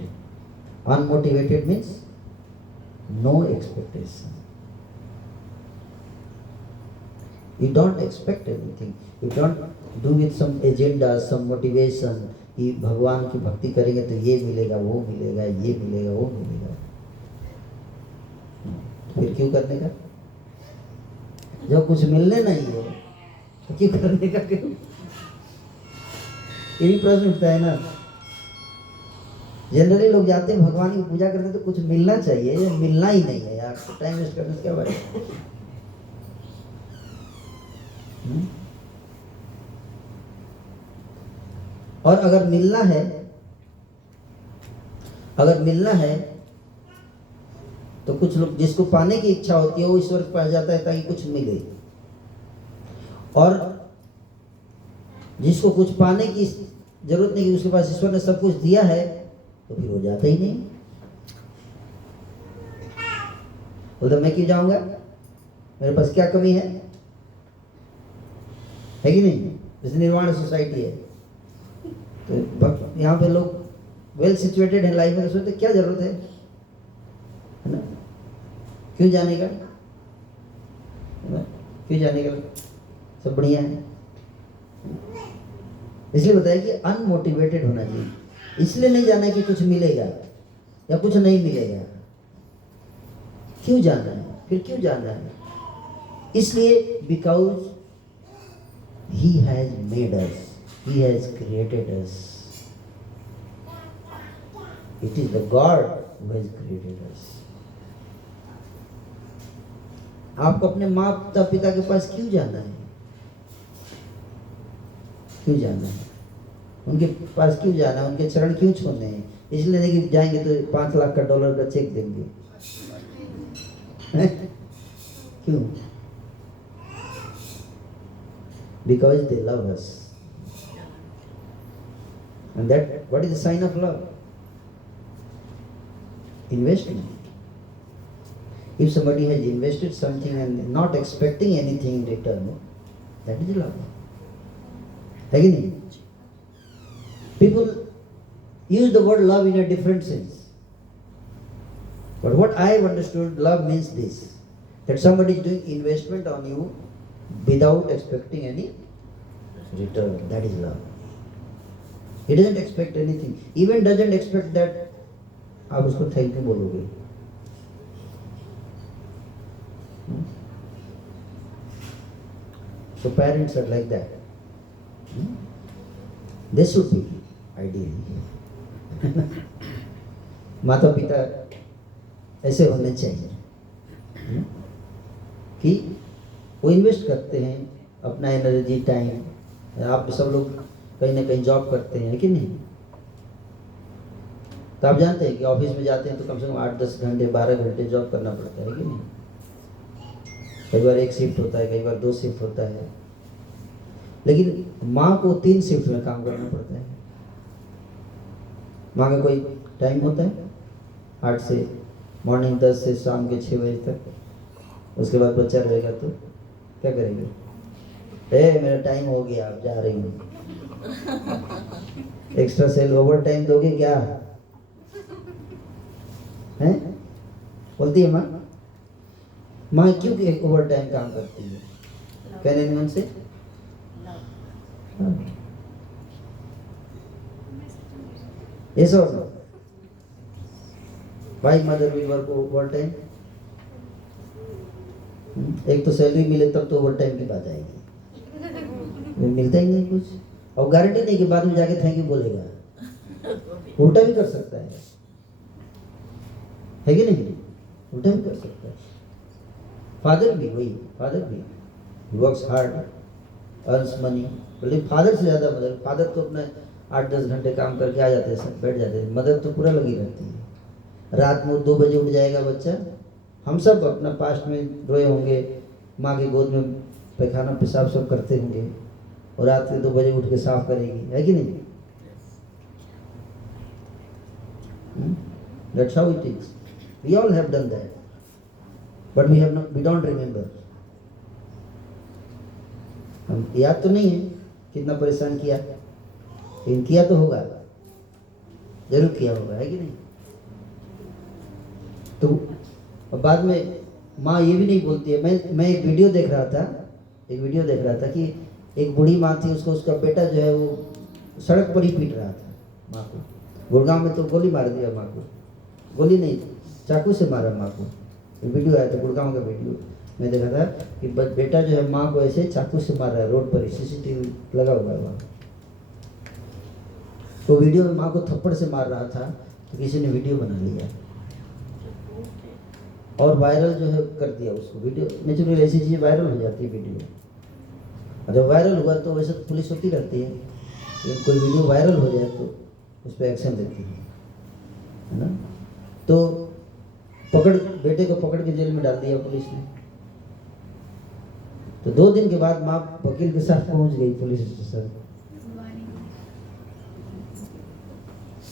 Unmotivated means no expectation. You don't expect anything. You don't do with some agenda, some motivation. कि भगवान की भक्ति करेंगे तो ये मिलेगा, वो मिलेगा, ये मिलेगा, वो मिलेगा। फिर क्यों करने का? जब कुछ मिलने नहीं है तो क्यों करने का? क्यों? ये भी प्रश्न उठता है ना। जनरली लोग जाते हैं भगवान की पूजा करते तो कुछ मिलना चाहिए, ये मिलना ही नहीं है यार, तो टाइम वेस्ट करने से क्या बात? और अगर मिलना है तो कुछ लोग जिसको पाने की इच्छा होती है वो ईश्वर के पास जाता है ताकि कुछ मिले, और जिसको कुछ पाने की जरूरत नहीं कि उसके पास ईश्वर ने सब कुछ दिया है तो फिर वो जाता ही नहीं। उधर मैं क्यों जाऊंगा, मेरे पास क्या कमी है कि नहीं? जैसे निर्वाण सोसाइटी है तो यहाँ पे लोग वेल सिचुएटेड है लाइफ में, सोचते क्या जरूरत है ना, क्यों जाने का, क्यों जाने का, सब बढ़िया है। इसलिए बताया कि अनमोटिवेटेड होना चाहिए। इसलिए नहीं जाना है कि कुछ मिलेगा या कुछ नहीं मिलेगा। क्यों जाना है, फिर क्यों जाना है? इसलिए because He has made us, He has created us. It is the God who has created us. आपको अपने माता पिता के पास क्यों जाना है? क्यों जाना है? उनके पास क्यों जाना है? उनके चरण क्यों छूने हैं? इसलिए नहीं कि जाएंगे तो 5 लाख का डॉलर का चेक देंगे। क्यों? Because they love us. And that, what is the sign of love? Investment. If somebody has invested something and not expecting anything in return, that is love. Again, people use the word love in a different sense. But what I have understood, love means this, that somebody is doing investment on you without expecting any return. That is love. He doesn't expect anything. Even doesn't expect that आप उसको thank you बोलोगे। So parents are like that. They should be ideally. माता पिता ऐसे होने चाहिए कि वो इन्वेस्ट करते हैं अपना एनर्जी, टाइम। आप सब लोग कहीं ना कहीं जॉब करते हैं कि नहीं? तो आप जानते हैं कि ऑफिस में जाते हैं तो कम से कम 8-10 घंटे 12 घंटे जॉब करना पड़ता है कि नहीं? कई बार 1 शिफ्ट होता है, कई बार 2 शिफ्ट होता है, लेकिन माँ को 3 शिफ्ट में काम करना पड़ता है। माँ का कोई टाइम होता है 8 से मॉर्निंग 10 से शाम के 6 बजे तक, उसके बाद बच्चा रहेगा तो क्या करेंगे? मेरा टाइम हो गया, अब जा रही हूँ। एक्स्ट्रा सेल ओवर टाइम दोगे क्या? हैं? बोलती है माँ। माँ क्यों ओवर टाइम काम करती है? कैन एनीवन से? Yes or no? Why mother will work over time? एक तो सैलरी मिले तब तो ओवर टाइम की बात आएगी, मिलता ही नहीं कुछ, और गारंटी नहीं कि बाद में जाके थैंक यू बोलेगा। उल्टा भी कर सकता है। है कि नहीं? उल्टा भी कर सकता है। फादर भी वही, फादर भी वर्क्स हार्ड, अर्न्स मनी, लेकिन फादर से ज़्यादा मदर। फादर तो अपने 8-10 घंटे काम करके आ जाते हैं, सब बैठ जाते हैं। मदर तो पूरा लगी रहती है। रात में 2 बजे उठ जाएगा बच्चा। हम सब अपना पास्ट में रोए होंगे, माँ की गोद में पैखाना पेशाब सब करते होंगे, और रात के 2 बजे उठ के साफ करेगी, है कि नहीं? That's how it is. We all have done that, but we don't remember. हम याद तो नहीं है कितना परेशान किया, लेकिन किया तो होगा, जरूर किया होगा, है कि नहीं? तो बाद में माँ ये भी नहीं बोलती है। मैं एक वीडियो देख रहा था कि एक बूढ़ी माँ थी, उसका बेटा जो है वो सड़क पर ही पीट रहा था माँ को। गुड़गांव में तो गोली मार दिया माँ को, गोली नहीं, चाकू से मारा माँ को। वीडियो आया था, गुड़गांव का वीडियो मैं देखा था कि बेटा जो है माँ को ऐसे चाकू से मार रहा है रोड पर ही, सीसीटीवी लगा हुआ है वहाँ। तो वीडियो में माँ को थप्पड़ से मार रहा था, तो किसी ने वीडियो बना लिया और वायरल जो है कर दिया उसको। वीडियो नेचुरली ऐसी चीज़ें वायरल हो जाती है वीडियो, और जब वायरल हुआ तो वैसे तो पुलिस होती रहती है, लेकिन कोई वीडियो वायरल हो जाए तो उस पर एक्शन लेती है ना। तो बेटे को पकड़ के जेल में डाल दिया पुलिस ने। तो 2 दिन के बाद माँ वकील के साथ पहुंच गई पुलिस स्टेशन।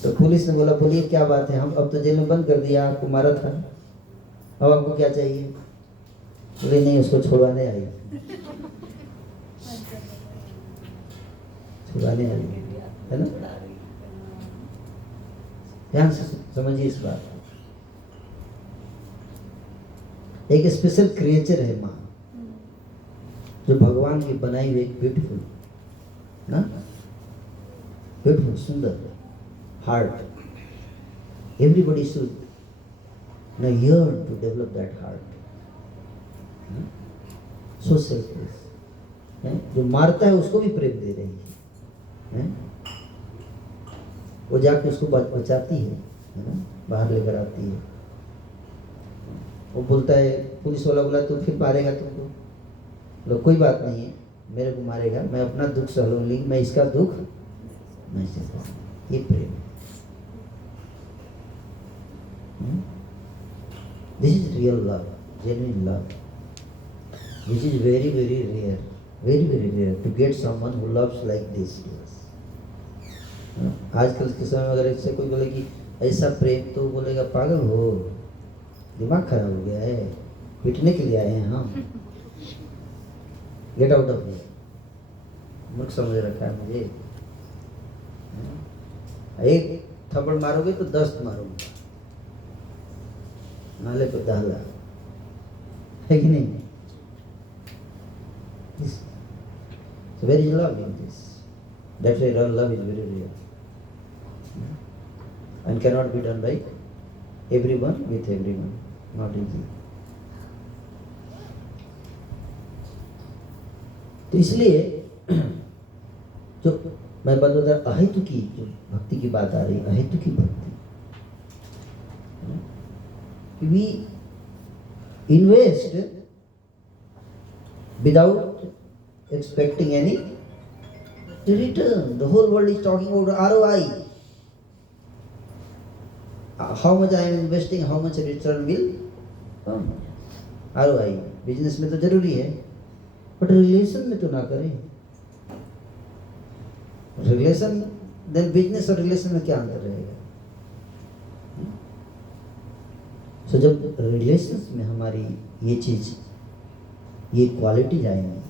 तो पुलिस ने बोला, बोलिए क्या बात है, हम अब तो जेल में बंद कर दिया, आपको मारा था, अब आपको क्या चाहिए? बोले नहीं, उसको छुड़वाने आई, छुड़वाने आई, है ना। ध्यान से समझिए इस बात। एक स्पेशल क्रिएचर है माँ, जो भगवान की बनाई हुई एक ब्यूटीफुल ना, ब्यूटीफुल, सुंदर heart. Everybody should now yearn to develop that heart. So selfless. जो मारता है उसको भी प्रेम दे रही है, वो जाके उसको बचाती है ना, बाहर लेकर आती है। वो बोलता है, पुलिस वाला बोला तो फिर मारेगा तुमको? लोग कोई बात नहीं है, मेरे को मारेगा, मैं अपना दुख सह लूंगी, मैं इसका दुख नहीं सहता। ये प्रेम। This is real love, genuine love, which is very, very rare, very, very rare to get someone who loves like this to us. आजकल के समय में अगर इससे कोई बोले कि ऐसा प्रेम, तो बोलेगा पागल हो, दिमाग खराब हो गया है, पिटने के लिए आए हैं हम, गेट आउट ऑफ हियर, मूर्ख समझ रखा है मुझे। एक थप्पड़ मारोगे तो 10 मारोगे, नाले पे दाला, है कि नहीं? So where is love in this? That's why real love is very real, and cannot be done by everyone with everyone, not easy. तो इसलिए जो मैं बात बता, अहेतु की जो भक्ति की बात आ रही, अहेतु की भक्ति, we invest without expecting any return. The whole world is talking about ROI. How much I am investing, how much return will come. ROI business में तो जरूरी है, बट रिलेशन में तो ना करें। रिलेशन, देन बिजनेस और रिलेशन में क्या अंतर रहेगा? तो जब रिलेशंस में हमारी ये चीज़, ये क्वालिटीज आएंगी,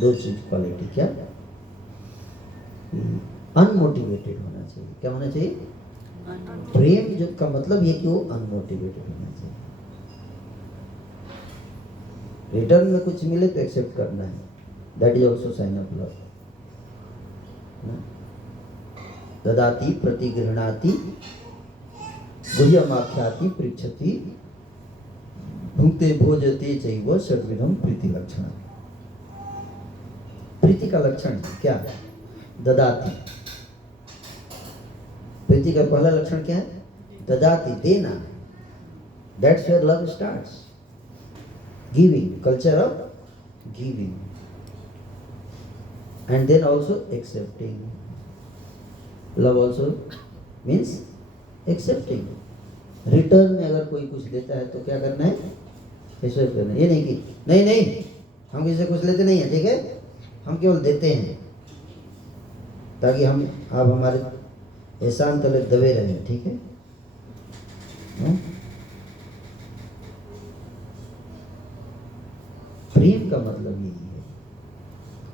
2 चीज क्वालिटी, क्या? अनमोटिवेटेड होना चाहिए। क्या होना चाहिए? प्रेम जो का मतलब ये कि वो अनमोटिवेटेड होना चाहिए। रिटर्न में कुछ मिले तो एक्सेप्ट करना है, that is also sign of love. ददाति प्रतिगृह्णाति गुह्यमाख्याति पृच्छति भुंक्ते भोजते चैव षड्विधम प्रीति लक्षण। प्रीति का लक्षण क्या है? ददाति। प्रीति का पहला लक्षण क्या है? ददाति, देना। That's where love starts. Giving, culture of giving. And then also accepting. Love also means accepting. Return में अगर कोई कुछ देता है तो क्या करना है? एक्सेप्ट करना है। ये नहीं कि नहीं नहीं हम किसी से कुछ लेते नहीं हैं, ठीक है, हम केवल देते हैं ताकि आप हमारे एहसान तले दबे रहें, ठीक है। प्रेम का मतलब यही है।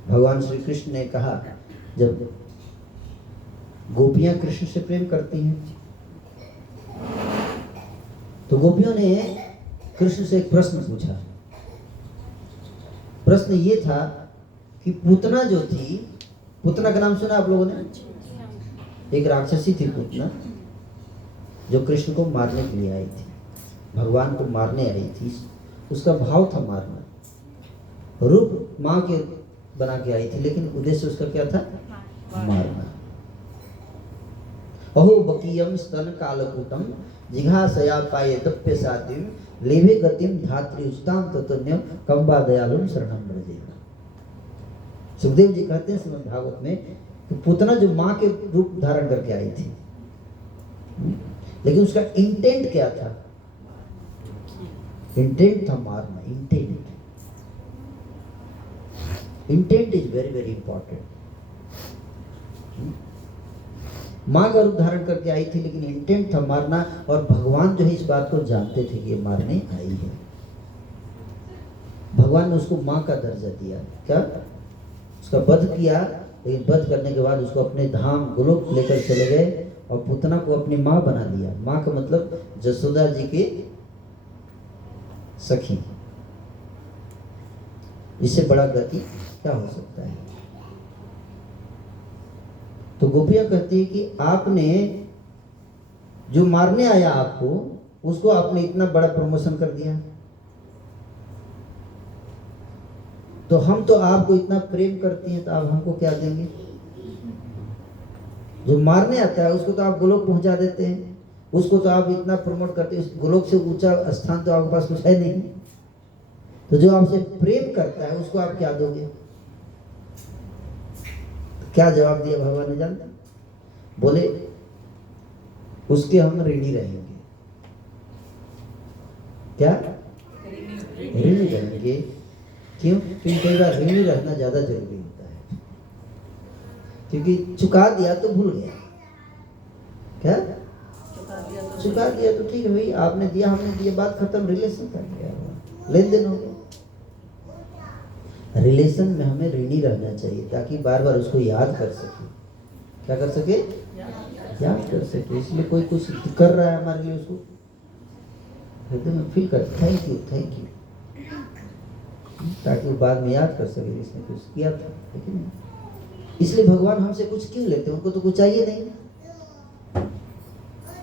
भगवान श्री कृष्ण ने कहा, जब गोपियां कृष्ण से प्रेम करती हैं तो गोपियों ने कृष्ण से एक प्रश्न पूछा। प्रश्न ये था कि पूतना जो थी, पूतना का नाम सुना आप लोगों ने? एक राक्षसी थी पूतना, जो कृष्ण को मारने के लिए आई थी, भगवान को मारने आई थी। उसका भाव था मारना, रूप माँ के बना के आई थी, लेकिन उद्देश्य उसका क्या था? मारना। अहो बकीयम स्तन कालकूटम जिघासया पाये दप्य सातिम लेभे गतिम धात्री उच्ताम ततन्य कंबा दयालुम शरणम ब्रजेना। सुखदेव जी कहते हैं श्रीमद् भागवत में कि पूतना जो माँ के रूप धारण करके आई थी, लेकिन उसका इंटेंट क्या था? इंटेंट था मारना। Intent is very very important. माँ का रूप धारण करके आई थी, लेकिन इंटेंट था मारना। और भगवान जो है इस बात को जानते थे कि ये मारने आई है। भगवान ने उसको माँ का दर्जा दिया। क्या? उसका वध किया, लेकिन वध करने के बाद उसको अपने धाम गोलोक लेकर चले गए और पूतना को अपनी माँ बना दिया। माँ का मतलब जसोदा जी के सखी। इससे बड़ा गति क्या हो सकता है? तो गोपियां कहती है कि आपने जो मारने आया आपको, उसको आपने इतना बड़ा प्रमोशन कर दिया, तो हम तो आपको इतना प्रेम करती हैं, तो आप हमको क्या देंगे? जो मारने आता है उसको तो आप गोलोक पहुंचा देते हैं, उसको तो आप इतना प्रमोट करते हैं, गोलोक से ऊंचा स्थान तो आपके पास कुछ है नहीं। तो जो आपसे प्रेम करता है उसको आप क्या दोगे? क्या जवाब दिया भगवान ने जानते? बोले उसके हम ऋणी रहेंगे। क्या? ऋणी रहेंगे। क्यों? क्योंकि कई बार ऋणी रहना ज्यादा जरूरी होता है, क्योंकि चुका दिया तो भूल गया। क्या? चुका दिया तो ठीक है भाई, आपने दिया हमने दिया, बात खत्म, रिलेशन कर गया, लेन देन हो गया। रिलेशन में हमें ऋणी रहना चाहिए ताकि बार बार उसको याद कर सके। क्या कर सके? याद कर सके। इसलिए कोई कुछ कर रहा है हमारे लिए, उसको एकदम फील कर थैंक यू, ताकि वो बाद में याद कर सके इसने कुछ किया था। लेकिन इसलिए भगवान हमसे कुछ क्यों लेते हैं? उनको तो कुछ चाहिए नहीं।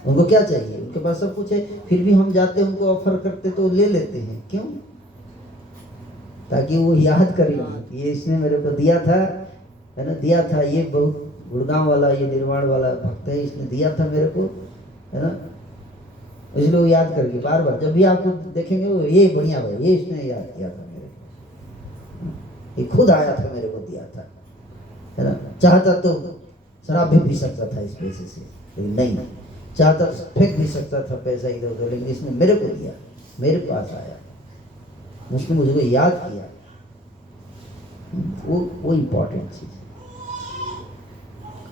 उनको क्या चाहिए? उनके पास सब कुछ है, फिर भी हम जाते हैं उनको ऑफर करते तो ले लेते हैं। क्यों? ताकि वो याद करें कि ये इसने मेरे को दिया था, है ना, दिया था, ये बहुत गुड़गांव वाला, ये निर्वाण वाला भक्त है, इसने दिया था मेरे को, है ना। इसलिए वो याद करके बार बार जब भी आपको देखेंगे वो ये बढ़िया भाई, ये इसने याद किया था मेरे को, ये खुद आया था मेरे को दिया था, है ना। चाहता तो शराब भी पी सकता था इस पैसे से, लेकिन नहीं, चाहता तो फेंक भी सकता था पैसा इधर उधर, लेकिन इसने मेरे को दिया, मेरे पास आया, उसने मुझे को याद किया। वो इम्पोर्टेंट चीज है।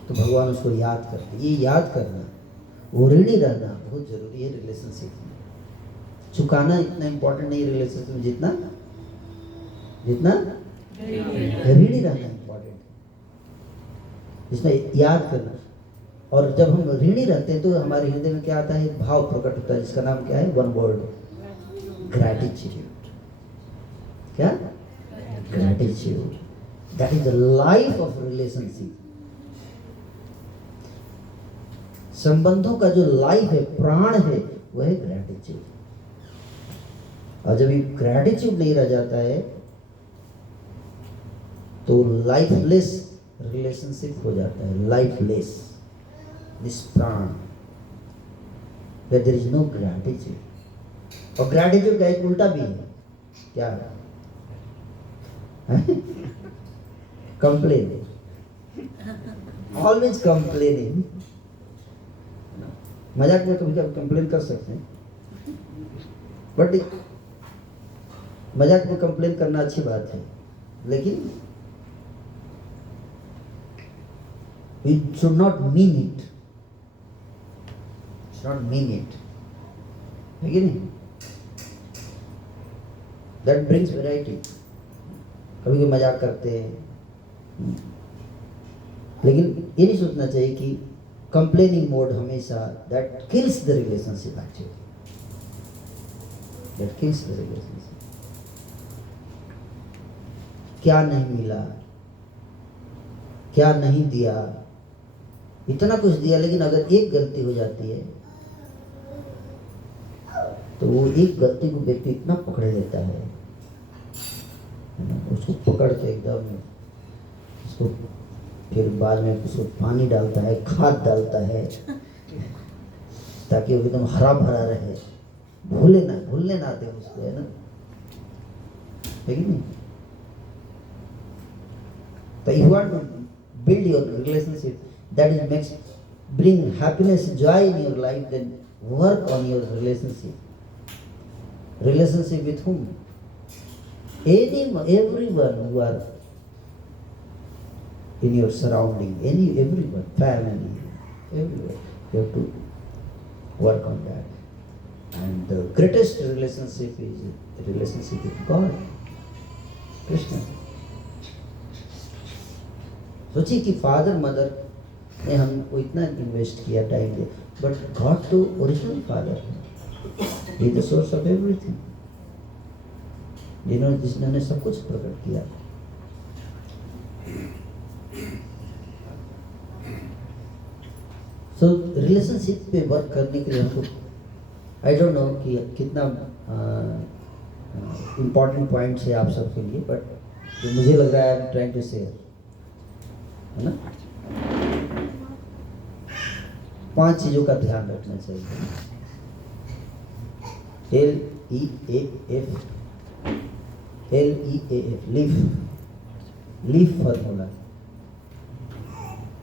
तो भगवान उसको याद करते। ये याद करना, वो ऋणी रहना बहुत जरूरी है रिलेशनशिप में। चुकाना इतना इम्पोर्टेंट नहीं रिलेशनशिप में जितना ऋणी रहना इम्पोर्टेंट है, जिसमें याद करना। और जब हम ऋणी रहते हैं तो हमारे हृदय में क्या आता है? भाव प्रकट होता है, जिसका नाम क्या है? One word, gratitude. क्या? Gratitude. That is the life of relationship. संबंधों का जो लाइफ है, प्राण है, वह है ग्रैटिट्यूड। और जब ये ग्रैटिट्यूड नहीं रह जाता है तो लाइफलेस रिलेशनशिप हो जाता है। लाइफलेस, निष्प्राण, where there is no gratitude. और ग्रैटिट्यूड का एक उल्टा भी है, क्या? Complain, always complaining. मजाक में कभी कभी कंप्लेन कर सकते हैं, बट मजाक में कंप्लेन करना अच्छी बात है, लेकिन we should not mean it, should not mean it, है कि नहीं? That brings variety। कभी कभी मजाक करते हैं, लेकिन ये नहीं सोचना चाहिए कि कंप्लेनिंग मोड हमेशा that kills the relationship actually, that kills the relationship। क्या नहीं मिला, क्या नहीं दिया, इतना कुछ दिया, लेकिन अगर एक गलती हो जाती है तो वो एक गलती को व्यक्ति इतना पकड़ लेता है ना, उसको पकड़ के एकदम उसको फिर बाद में उसको पानी डालता है, खाद डालता है, ताकि वो एकदम हरा भरा रहे, भूलने ना दे उसको, है ना, है कि नहीं? So if you want to build your relationship that is makes bring happiness, joy in your life, then work on your relationship. Relationship with whom? Everyone who are in your surrounding, everyone, family, everywhere. You have to work on that. And the greatest relationship is the relationship with God, Krishna. सोचिए कि father mother ने हमको इतना invest किया, time they, but God तो original father है, ही the source of everything, जिन्होंने सब कुछ प्रकट किया। सो रिलेशनशिप पे वर्क करने के लिए हमको, आई डोंट नो कि कितना इम्पोर्टेंट पॉइंट्स है आप सबके लिए, बट मुझे लग रहा है I am trying to share, है ना। 5 चीजों का ध्यान रखना चाहिए। LEAF, leaf formula.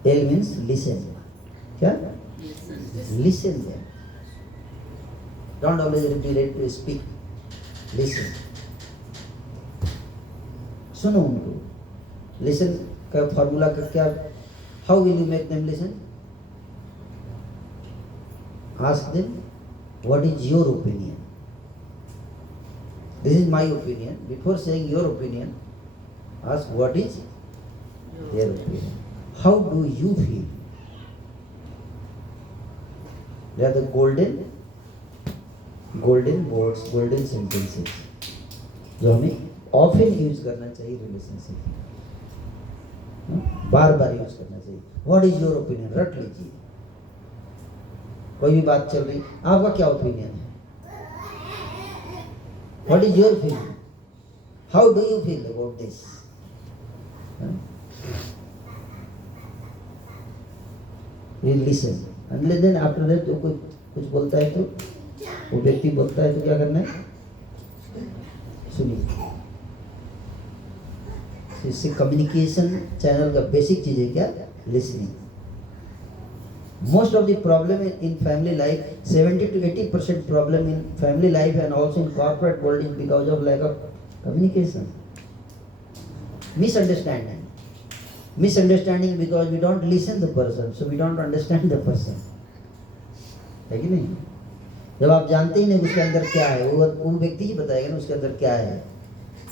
L means listen, क्या? Listen. Don't always be ready to speak, listen, सुनो उनको। लिसन का फॉर्मूला का क्या? How will you make them listen? Ask them what is your opinion, this is my opinion. Before saying your opinion, ask what is their opinion, how do you feel. They are the golden words, golden sentences जो हमें often use करना चाहिए relationship में, बार बार use करना चाहिए। What is your opinion, रट लीजिए। कोई भी बात चल रही, आपका क्या ओपिनियन है? What is your feeling, how do you feel about this. Listen and then after that जो कोई कुछ बोलता है तो वो व्यक्ति बोलता है तो क्या करना है? सुनिए। इससे कम्युनिकेशन चैनल का बेसिक चीज है क्या? Listening. Most of the problem in family life, 70 to 80% problem in family life and also in corporate world is because of lack of communication, misunderstanding because we don't listen the person, so we don't understand the person, है कि नहीं? जब आप जानते ही नहीं उसके अंदर क्या है, वो व्यक्ति ही बताएगा ना उसके अंदर क्या है।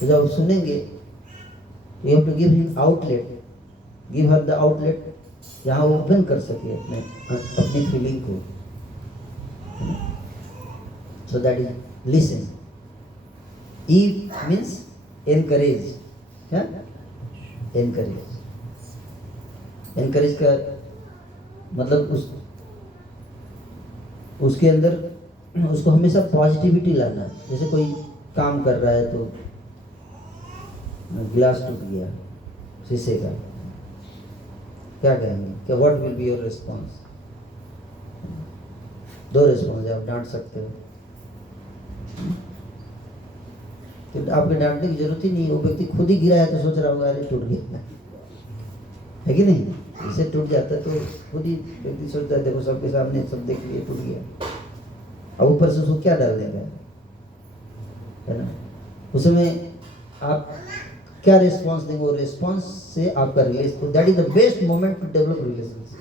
तो जब आप सुनेंगे, you have to give him outlet, give her the outlet जहाँ वो ओपन कर सके अपनी फीलिंग को। So that is listen. E means encourage, क्या? Encourage का मतलब उसके अंदर उसको हमेशा पॉजिटिविटी लाना। जैसे कोई काम कर रहा है तो गिलास टूट गया शीशे का, क्या कहेंगे? क्या what will be your response? 2 response आप डांट सकते हो, तो आपके डांटने की जरूरत ही नहीं, वो व्यक्ति खुद ही गिरा है तो सोच रहा होगा अरे टूट गया, है कि नहीं? इसे टूट जाता है तो खुद ही व्यक्ति सोचता है देखो सबके सामने सब देख लिए टूट गया, अब ऊपर से उसको क्या डाल देगा, है ना? उसमें आप क्या रिस्पॉन्स देंगे, वो रिस्पॉन्स से आपका relation, that is the best moment to develop relationship.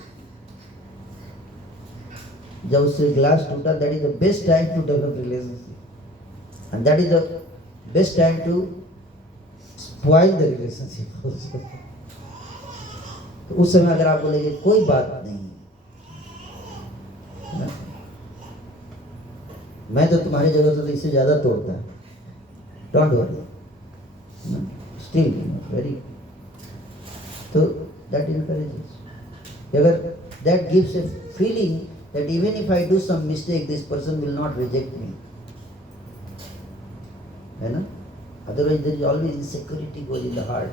जब उससे ग्लास टूटा, that is the best time to develop relationship and that is the best time to spoil the relationship. तो उस समय अगर आप बोलेंगे कोई बात नहीं, ना? मैं तो तुम्हारी जगह से तो इससे ज्यादा तोड़ता, डोंट वरी, स्टिल वेरी, तो दैट इनकरेजेस। अगर that gives a feeling that even if I do some mistake, this person will not reject me, है ना? Otherwise there is always insecurity goes in the heart.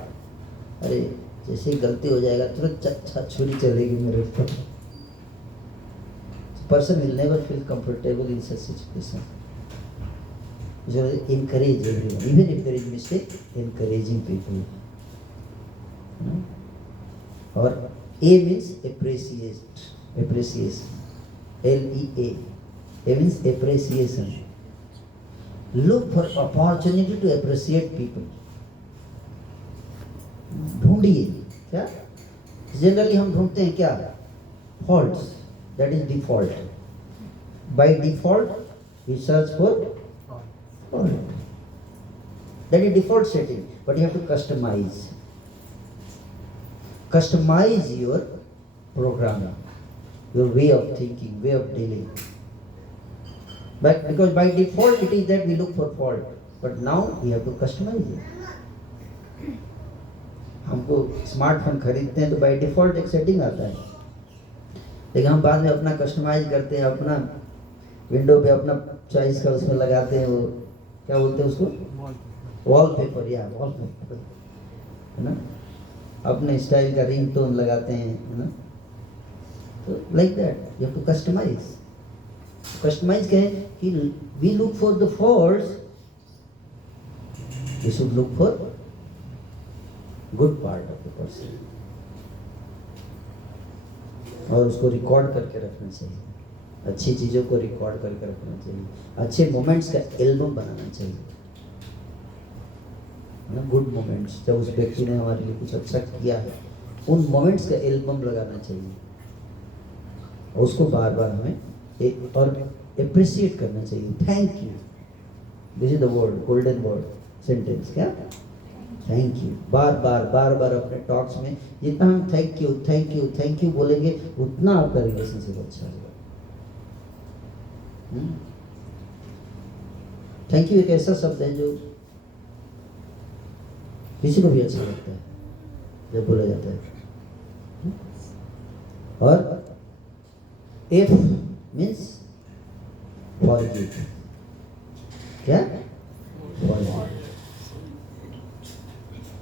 अरे जैसे ही गलती हो जाएगा तुरंत छुरी चलेगी मेरे ऊपर। Person will never feel comfortable in such situation. So encourage everyone, even if there is mistake, encouraging people. और A means appreciation. L-E-A. A means appreciation. Look for opportunity to appreciate people. ढूंढिए क्या? Generally हम ढूंढते हैं क्या? Faults. That is default. By default, we search for fault. That is default setting, but you have to customize. Customize your programming, your way of thinking, way of dealing. But because by default it is that we look for fault, but now we have to customize it. हमको smartphone खरीदते हैं तो by default एक setting आता है, लेकिन हम बाद में अपना कस्टमाइज करते हैं, अपना विंडो पे अपना चॉइस का उसमें लगाते हैं, वो क्या बोलते हैं उसको, वॉलपेपर, या वॉलपेपर, है ना? अपने स्टाइल का रिंगटोन लगाते हैं, है ना? तो like that you have to customise. Customise कहें कि we look for the faults, we should look for good part of the person, और उसको रिकॉर्ड करके रखना चाहिए, अच्छी चीज़ों को रिकॉर्ड करके रखना चाहिए, अच्छे मोमेंट्स का एल्बम बनाना चाहिए, ना? गुड मोमेंट्स, जब उस व्यक्ति ने हमारे लिए कुछ अच्छा किया है, उन मोमेंट्स का एल्बम लगाना चाहिए, और उसको बार बार हमें और अप्रिशिएट करना चाहिए। Thank you, this is the word, golden word sentence, क्या? Thank you. बार बार अपने टॉक्स में जितना हम थैंक यू बोलेंगे, उतना आपका रिलेशनशिप अच्छा होगा। थैंक यू एक ऐसा शब्द है जो किसी को भी अच्छा लगता है जब बोला जाता है। और इफ मीन्स फॉरगिव, क्या?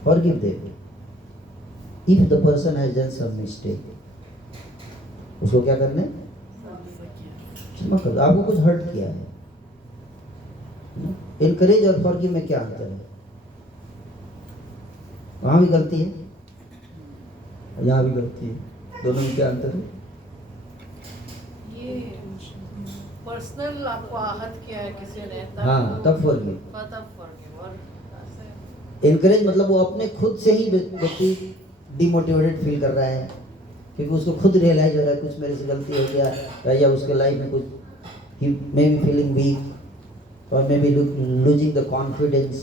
Forgive them. If the person has done some mistake, उसको क्या करना है? क्षमा कर दो। आपको कुछ हर्ट किया है, इनकरेज और फॉरगिव में क्या अंतर है? वहाँ भी गलती है, यहाँ भी गलती है, दोनों में क्या अंतर है? ये पर्सनल आपको आहत किया है किसी ने, हाँ, तब फॉरगिव। तब फॉरगिव। और इनकरेज मतलब वो अपने खुद से ही व्यक्ति डिमोटिवेटेड फील कर रहा है, क्योंकि उसको खुद रियलाइज हो रहा है कुछ मेरे से गलती हो गया, या उसके लाइफ में कुछ ही मे बी फीलिंग वीक और may be losing the confidence,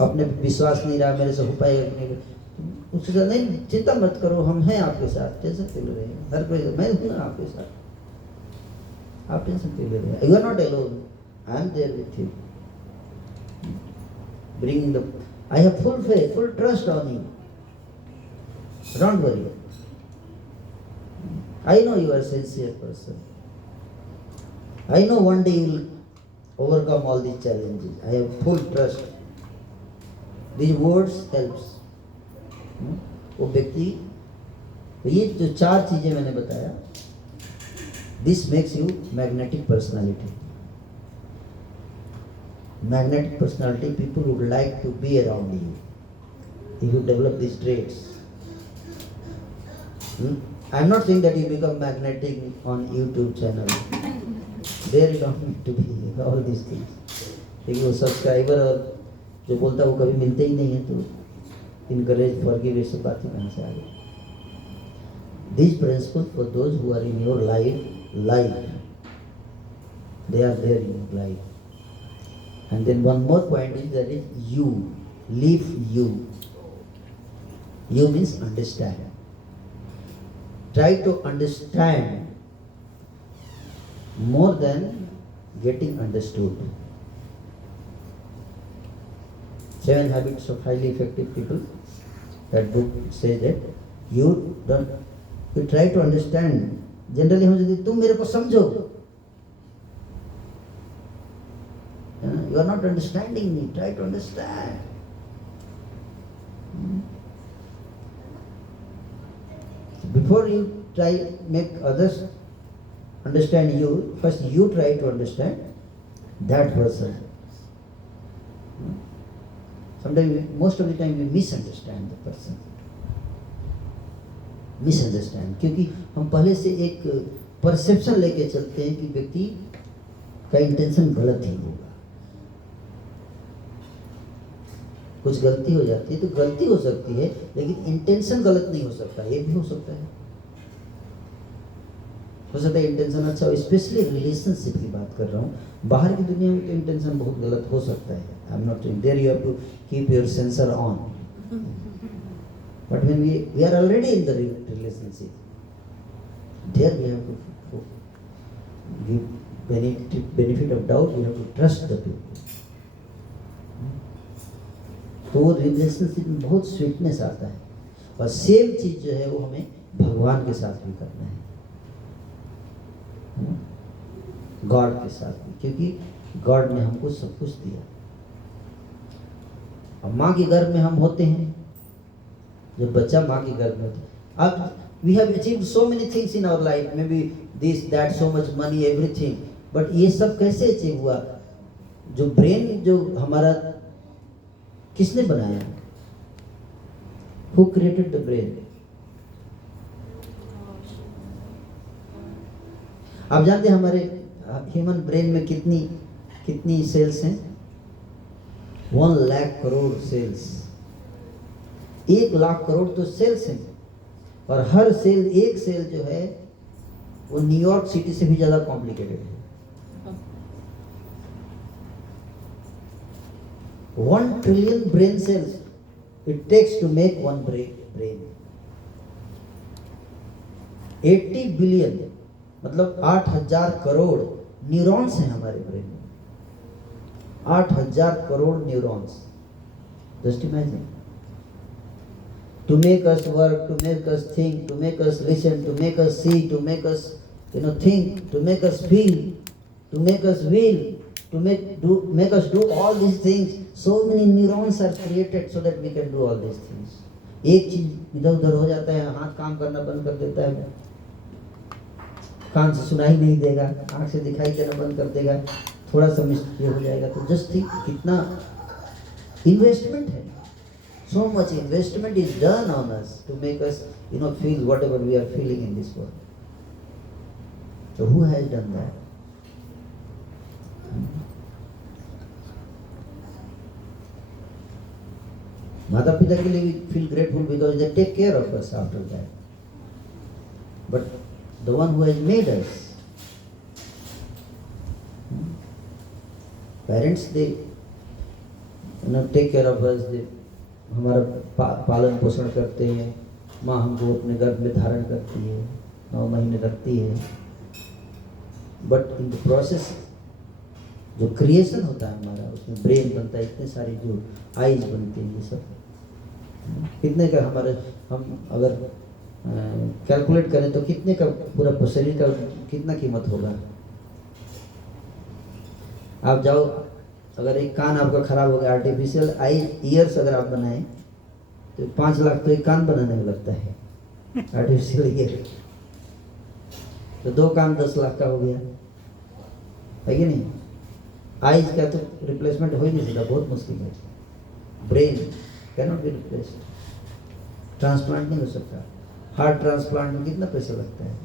अपने विश्वास नहीं रहा मेरे से हो पाएगा कि नहीं। उससे नहीं, चिंता मत करो, हम हैं आपके साथ, टेंशन क्यों ले रहे हैं? हर कोई, मैं हूँ ना आपके साथ, आप टेंशन क्यों ले रहे हैं? You are not alone, I am there with you. Bringing the, I have full faith, full trust on you. Don't worry. I know you are a sincere person. I know one day you will overcome all these challenges. I have full trust. These words helps. वो व्यक्ति, ये जो 4 चीजें मैंने बताया, this makes you magnetic personality. magnetic personality, people would like to be around you if you develop these traits. I'm not saying that you become magnetic on YouTube channel. There you don't need to be all these things. लेकिन वो subscriber और जो बोलता है वो कभी मिलते ही नहीं है, तो इनकरेज फॉरगिव ये सब बातें कहाँ से आ गई? These principles for those who are in your life, they are there in your life. And then one more point is that is you, live you. You means understand. Try to understand more than getting understood. 7 Habits of Highly Effective People, that book says that you try to understand. Generally हम कहते तुम मेरे को समझो. You are not understanding me. Try to understand. Before you try make others understand you, first you try to understand that person. Sometimes, most of the time, we misunderstand the person. Misunderstand, क्योंकि हम पहले से एक perception लेके चलते हैं कि व्यक्ति का इंटेंशन गलत ही होगा. कुछ गलती हो जाती है तो गलती हो सकती है, लेकिन इंटेंशन गलत नहीं हो सकता. ये भी हो सकता है इंटेंशन अच्छा हो. स्पेशली रिलेशनशिप की बात कर रहा हूँ. बाहर की दुनिया में तो इंटेंशन बहुत गलत हो सकता है. I am not saying there you have to keep your sensor on. But when we are already in the relationship, there we have to give benefit of doubt. We have to trust the people. तो वो relationship में बहुत sweetness आता है. और same चीज जो है वो हमें भगवान के साथ भी करना है, गॉड के साथ भी, क्योंकि गॉड ने हमको सब कुछ दिया. अब माँ के गर्भ में हम होते हैं, जब बच्चा माँ के गर्भ में होता है. अब we have achieved so many things in our life, maybe this that, so much money, everything. But ये सब कैसे अचीव हुआ? जो ब्रेन जो हमारा किसने बनाया? Who created the brain? आप जानते हैं हमारे ह्यूमन ब्रेन में कितनी सेल्स हैं? 1 लाख करोड़ सेल्स. 1 लाख करोड़ तो सेल्स हैं, और हर सेल, एक सेल जो है वो न्यूयॉर्क सिटी से भी ज्यादा कॉम्प्लिकेटेड है. 1 trillion brain cells it takes to make one brain. 80 billion मतलब 8,000 करोड़ न्यूरॉन्स हैं हमारे ब्रेन में. 8,000 crore neurons. Just imagine. To make us work, to make us think, to make us listen, to make us see, to make us think, to make us feel, to make us will, to make us do all these things. So many neurons are created so that we can do all these things. एक चीज इधर उधर हो जाता है, हाथ काम करना बंद कर देता है, कान से सुनाई नहीं देगा, आँख से दिखाई देना बंद कर देगा, थोड़ा सा मिस्टेक हो जाएगा. तो जस्ट थिंक कितना इन्वेस्टमेंट है. So much investment is done on us to make us feel whatever we are feeling in this world. So who has done that? माता पिता के लिए we feel grateful because they take care of us after that. But the one who has made us, parents, they take care of us. They हमारा पालन पोषण करते हैं. माँ हमको अपने गर्भ में धारण करती है, 9 महीने रखती है. बट इन द प्रोसेस जो क्रिएशन होता है हमारा, उसमें ब्रेन बनता है, इतने सारी जो आईज बनती हैं, ये सब कितने का हमारे, हम अगर कैलकुलेट करें तो कितने का पूरा शरीर का कितना कीमत होगा. आप जाओ, अगर एक कान आपका खराब हो गया, आर्टिफिशियल ईयर्स अगर आप बनाएं तो 5 लाख तो एक कान बनाने में लगता है, आर्टिफिशियल ईयर. तो 2 कान 10 लाख का हो गया, है कि नहीं? आइज का तो रिप्लेसमेंट हो ही नहीं सकता, बहुत मुश्किल है। Brain can not be replaced, transplant नहीं हो सकता। हार्ट ट्रांसप्लांट में कितना पैसा लगता है,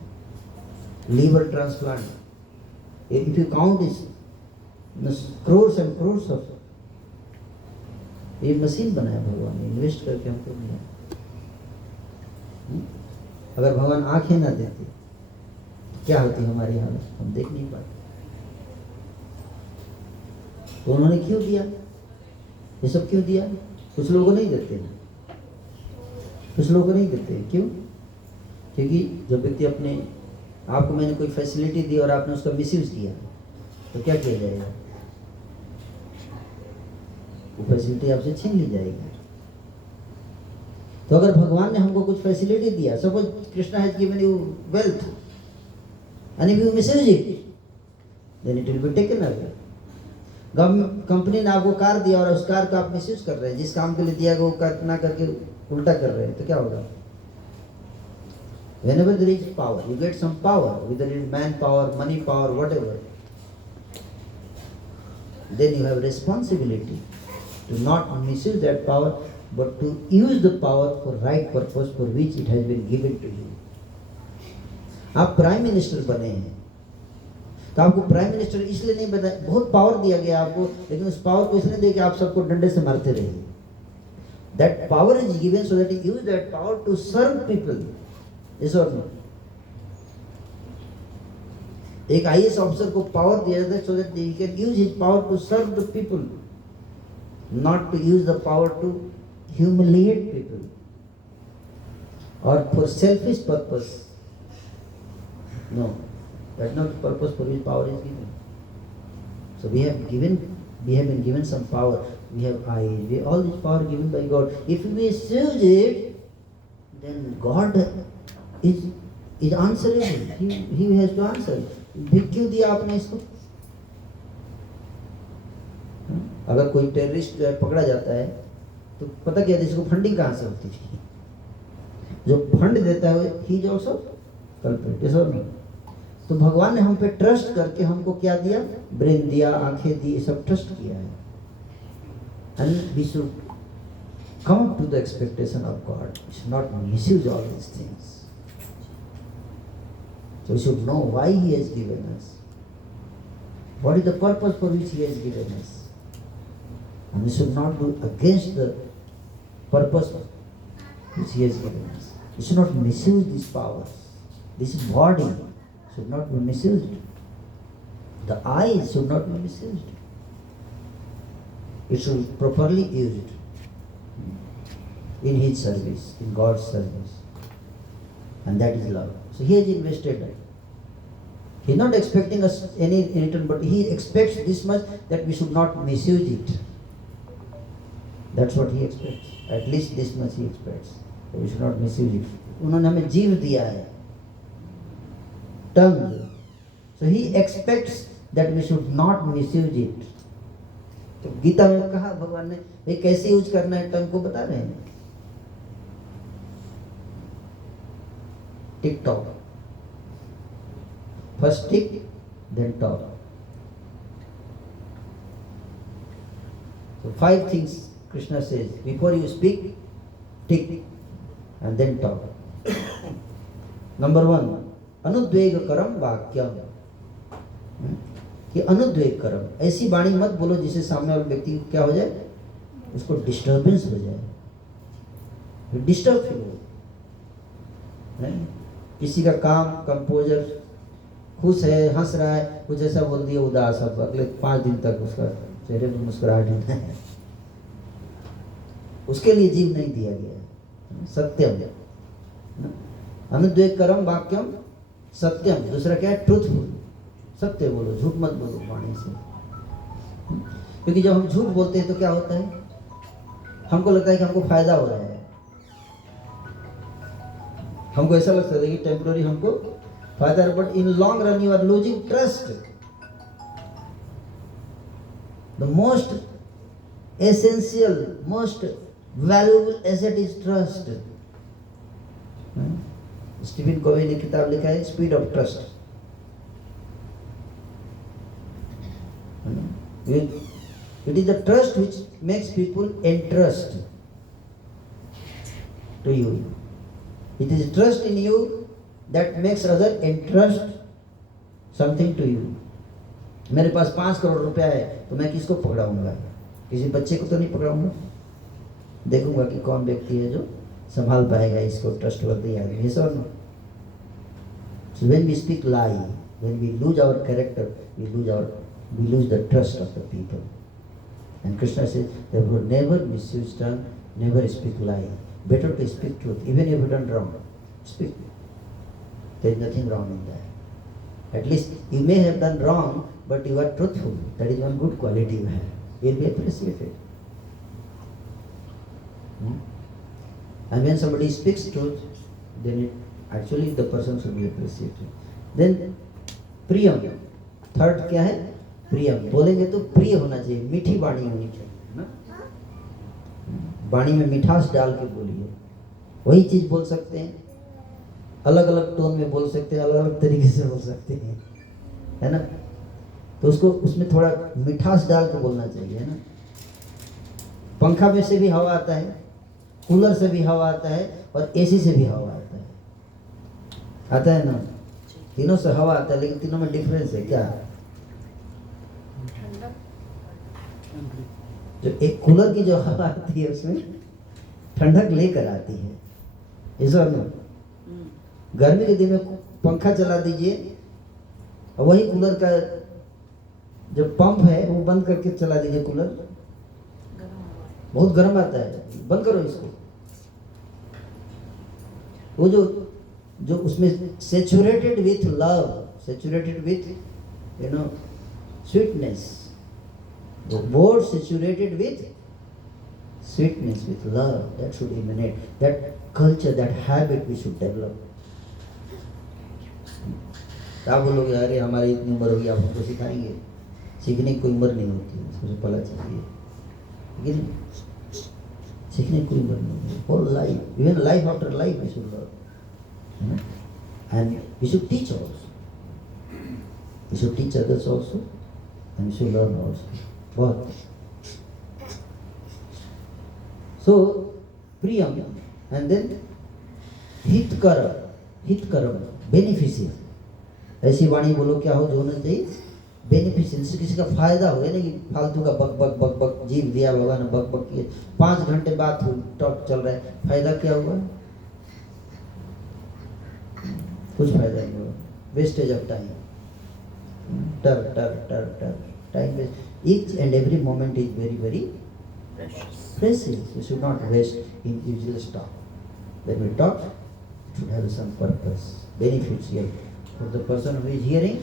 liver transplant, if you count is crores and crores of. ये मशीन बनाया भगवान ने, इन्वेस्ट करके हमको दिया। अगर भगवान आंखें ना देते तो क्या होती हमारी हालत, हम देख नहीं पाते। तो उन्होंने क्यों दिया, ये सब क्यों दिया? कुछ लोगों को नहीं देते हैं, कुछ लोगों को नहीं देते हैं। क्यों? क्योंकि जब व्यक्ति अपने आपको, मैंने कोई फैसिलिटी दी और आपने उसका मिसयूज किया तो क्या किया जाएगा? वो फैसिलिटी आपसे छीन ली जाएगी। तो अगर भगवान ने हमको कुछ फैसिलिटी दिया, suppose Krishna has given you wealth and if you misuse it then it will be taken away. Company ने आपको कार दिया और उस कार का आप मिसयूज कर रहे हैं, जिस काम के लिए दिया गया वो कर ना करके उल्टा कर रहे हैं, तो क्या होगा? Whenever there is power, you get some power, whether it is man power, money power, whatever. Then you have responsibility to not misuse that power, but to use the power for right purpose for which it has been given to you. आप prime minister बने हैं, तो आपको prime minister इसलिए नहीं बना, बहुत power दिया गया आपको, लेकिन उस पावर को इसलिए दे कि आप सबको डंडे से मारते रहिए। That power is given so that you use that power to serve people. Yes or no? एक IAS ऑफिसर को पावर दिया जाता है so that he can use his power to serve the people, not to use the power to humiliate people or for selfish purpose. No, that's not the purpose for which power is given. So we have been given some power. We have eyes. We all this power given by God. If we misuse it, then God is answerable. He has to answer. फिर क्यों दिया आपने इसको? अगर कोई terrorist जो है पकड़ा जाता है तो पता क्या है, इसको फंडिंग कहाँ से होती है? जो फंड देता है he is also culprit, is और नहीं? तो भगवान ने हम पे ट्रस्ट करके हमको क्या दिया? ब्रेन दिया, आंखें दी, सब ट्रस्ट किया है। And we should come to the expectation of God. We should not misuse all these things. So we should know why He has given us. What is the purpose for which He has given us? And we should not do against the purpose which He has given us. We should not misuse these powers. This body should not be misused. The eyes should not be misused. It should be properly used in His service, in God's service. And that is love. So He has invested it. He is not expecting us any in return, but He expects this much, that we should not misuse it. That's what He expects. At least this much He expects. That we should not misuse it. उन्होंने हमें जीव दिया है, tongue. So He expects that we should not misuse it. तो गीता में कहा भगवान ने भाई कैसे यूज करना है टंग को बता रहे हैं। Tick tock, first tick then talk. So 5 things Krishna says before you speak, tick and then talk. Number 1, अनुद्वेग करम वाक्यम। कि अनुद्वेग करम, ऐसी वाणी मत बोलो जिससे सामने वाले व्यक्ति को क्या हो जाए, उसको डिस्टर्बेंस हो जाए, डिस्टर्ब फील हो। नहीं, किसी का काम कंपोजर खुश है, हंस रहा है, कुछ ऐसा बोल दिया उदास, अब अगले 5 दिन तक उसका चेहरे पर मुस्कुराहट नहीं है, उसके लिए जीव नहीं दिया गया है। सत्यम, अनुद्वेग करम वाक्यम सत्यम। दूसरा क्या है? ट्रूथफुल, सत्य बोलो, झूठ मत बोलो वाणी से। क्योंकि जब हम झूठ बोलते हैं तो क्या होता है, हमको लगता है कि हमको फायदा हो रहा है, हमको ऐसा लगता है कि टेम्पररी हमको फायदा है, but in long run you are losing trust. The most essential, most valuable asset is trust. Stephen Covey ने किताब लिखा है speed of trust. It is the trust which makes people entrust to you. It is trust in you that makes other entrust something to you. मेरे पास 5 करोड़ रुपया है तो मैं किसको पकड़ाऊंगा? किसी बच्चे को तो नहीं पकड़ाऊंगा। देखूंगा कि कौन व्यक्ति है जो संभाल पाएगा इसको, ट्रस्टवर्दी आदमी। Yes or no? So when we speak lie, when we lose our character, we lose the trust of the people. And Krishna says, therefore never misuse tongue, never speak lie. Better to speak truth, even if you done wrong. Speak. There is nothing wrong in that. At least you may have done wrong, but you are truthful. That is one good quality you have. You will be appreciated. And when somebody speaks truth, then actually the person should be appreciated. Then Priyam, third क्या है? प्रियम। बोलेंगे तो प्रिय होना चाहिए, मीठी वाणी होनी चाहिए ना। वाणी में मिठास डाल के बोलिए। वही चीज बोल सकते हैं, अलग अलग टोन में बोल सकते हैं, अलग अलग तरीके से बोल सकते हैं, है ना। तो उसको उसमें थोड़ा मिठास डाल के बोलना चाहिए, है ना। पंखा में से भी हवा आता है, कूलर से भी हवा आता है, और एसी से भी हवा आता है ना। तीनों से हवा आता है, लेकिन तीनों में डिफरेंस है क्या? जो एक कूलर की जो हवा आती है उसमें ठंडक लेकर आती है, इस बार में गर्मी के दिन में पंखा चला दीजिए और वही कूलर का जो पंप है वो बंद करके चला दीजिए, कूलर बहुत गर्म आता है, बंद करो इसको। वो जो उसमें saturated with love, saturated with sweetness, the word saturated with sweetness, with love, that should emanate. That culture, that habit we should develop. आप बोलोगे अरे हमारी इतनी उम्र होगी, आप हमको सिखाएंगे? सीखने की कोई उम्र नहीं होती है, सबसे पहला चीज ये। लेकिन सीखने की कोई उम्र नहीं होती। Whole life, even life after life we should learn, and we should teach also. We should teach others also, and we should learn also. बहुत। So प्रियम, and then हितकरम, बेनिफिशियल। ऐसी वाणी बोलो क्या हो जो होना चाहिए बेनिफिशियल, इससे किसी का फायदा हो, यानी कि फालतू का बक बक बक बक जीव दिया भगवान ने, बक बक किए 5 घंटे बात टॉक चल रहा है, फायदा क्या हुआ? कुछ फायदा नहीं हुआ, वेस्टेज ऑफ टाइम, टर टर टर टर, time waste. Each and every moment is very, very precious. You should not waste in useless talk. When we talk, it should have some purpose, beneficial for the person who is hearing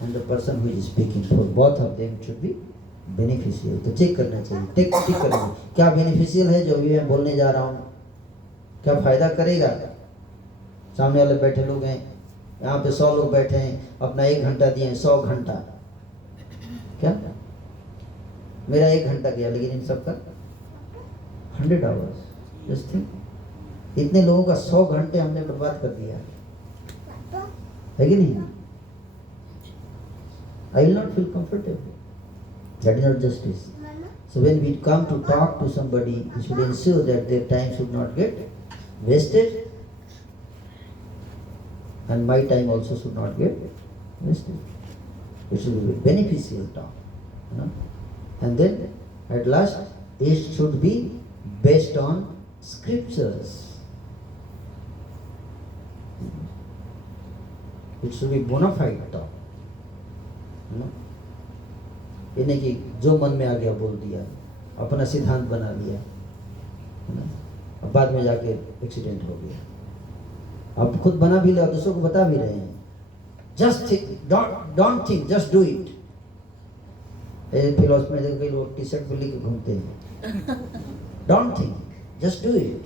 and the person who is speaking. For both of them it should be beneficial. तो check करना चाहिए, टिक करना चाहिए, क्या beneficial है जो भी मैं बोलने जा रहा हूँ, क्या फायदा करेगा? सामने वाले बैठे लोग हैं, यहाँ पे 100 लोग बैठे हैं, अपना 1 घंटा दिए, 100 घंटा, क्या मेरा 1 घंटा गया, लेकिन इन सबका 100 आवर्स। जस्ट थिंक, इतने लोगों का 100 घंटे हमने बर्बाद कर दिया है कि नहीं? I will not feel comfortable. That is not justice. So when we come to talk to somebody, we should ensure that their time should not get wasted, and my time also should not get wasted. It should be beneficial talk, you know? And then at last it should be based on scriptures. It should be bona fide talk, you know? ये नहीं कि जो मन में आ गया बोल दिया, अपना सिद्धांत बना लिया, है ना? अब बाद में जाके एक्सीडेंट हो गया। आप खुद बना भी लो, दूसरों को बता भी रहे हैं। Just think, don't think, just do it. Philosophy में देखो कई लोग टी शर्ट पे लेके घूमते हैं, don't think, just do it.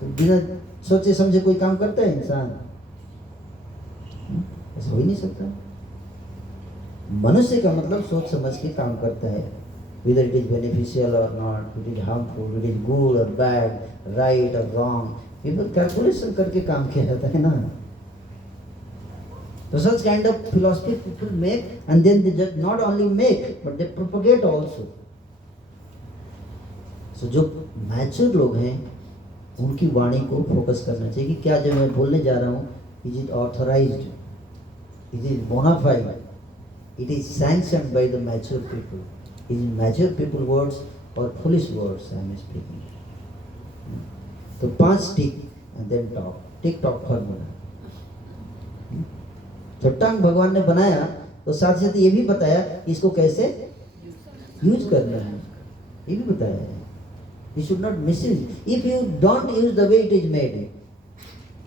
तो बिना सोचे समझे कोई काम करता है इंसान? ऐसा हो ही नहीं सकता। मनुष्य का मतलब सोच समझ के काम करता है, whether it is beneficial or not, it is harmful, it is good or bad, right or wrong, people calculation करके काम किया जाता है ना। So such kind of philosophy people make, and then they just not only make but they propagate also. So जो mature लोग हैं उनकी वाणी को फोकस करना चाहिए कि क्या जो मैं बोलने जा रहा हूँ, is it authorised, is it bonafide, it is sanctioned by the mature people, is mature people words और foolish words I am speaking. तो 5 tick and then talk, tick talk formula. तो टंग भगवान ने बनाया तो साथ साथ ये भी बताया इसको कैसे यूज करना है, ये भी बताया है. You should not misuse. If you don't use the way it is made,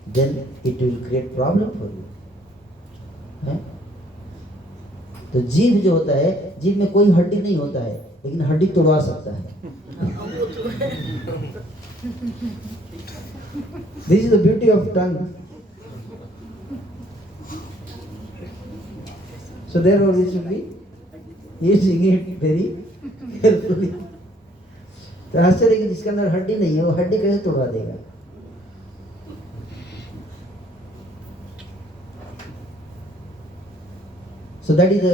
then it will create problem for you. है? तो जीभ जो होता है, जीभ में कोई हड्डी नहीं होता है, लेकिन हड्डी तोड़वा सकता है. This is the beauty of tongue. So therefore we should be using it very carefully. तो आश्चर्य कि जिसके अंदर हड्डी नहीं है वो हड्डी कैसे तोड़वा देगा. So that is the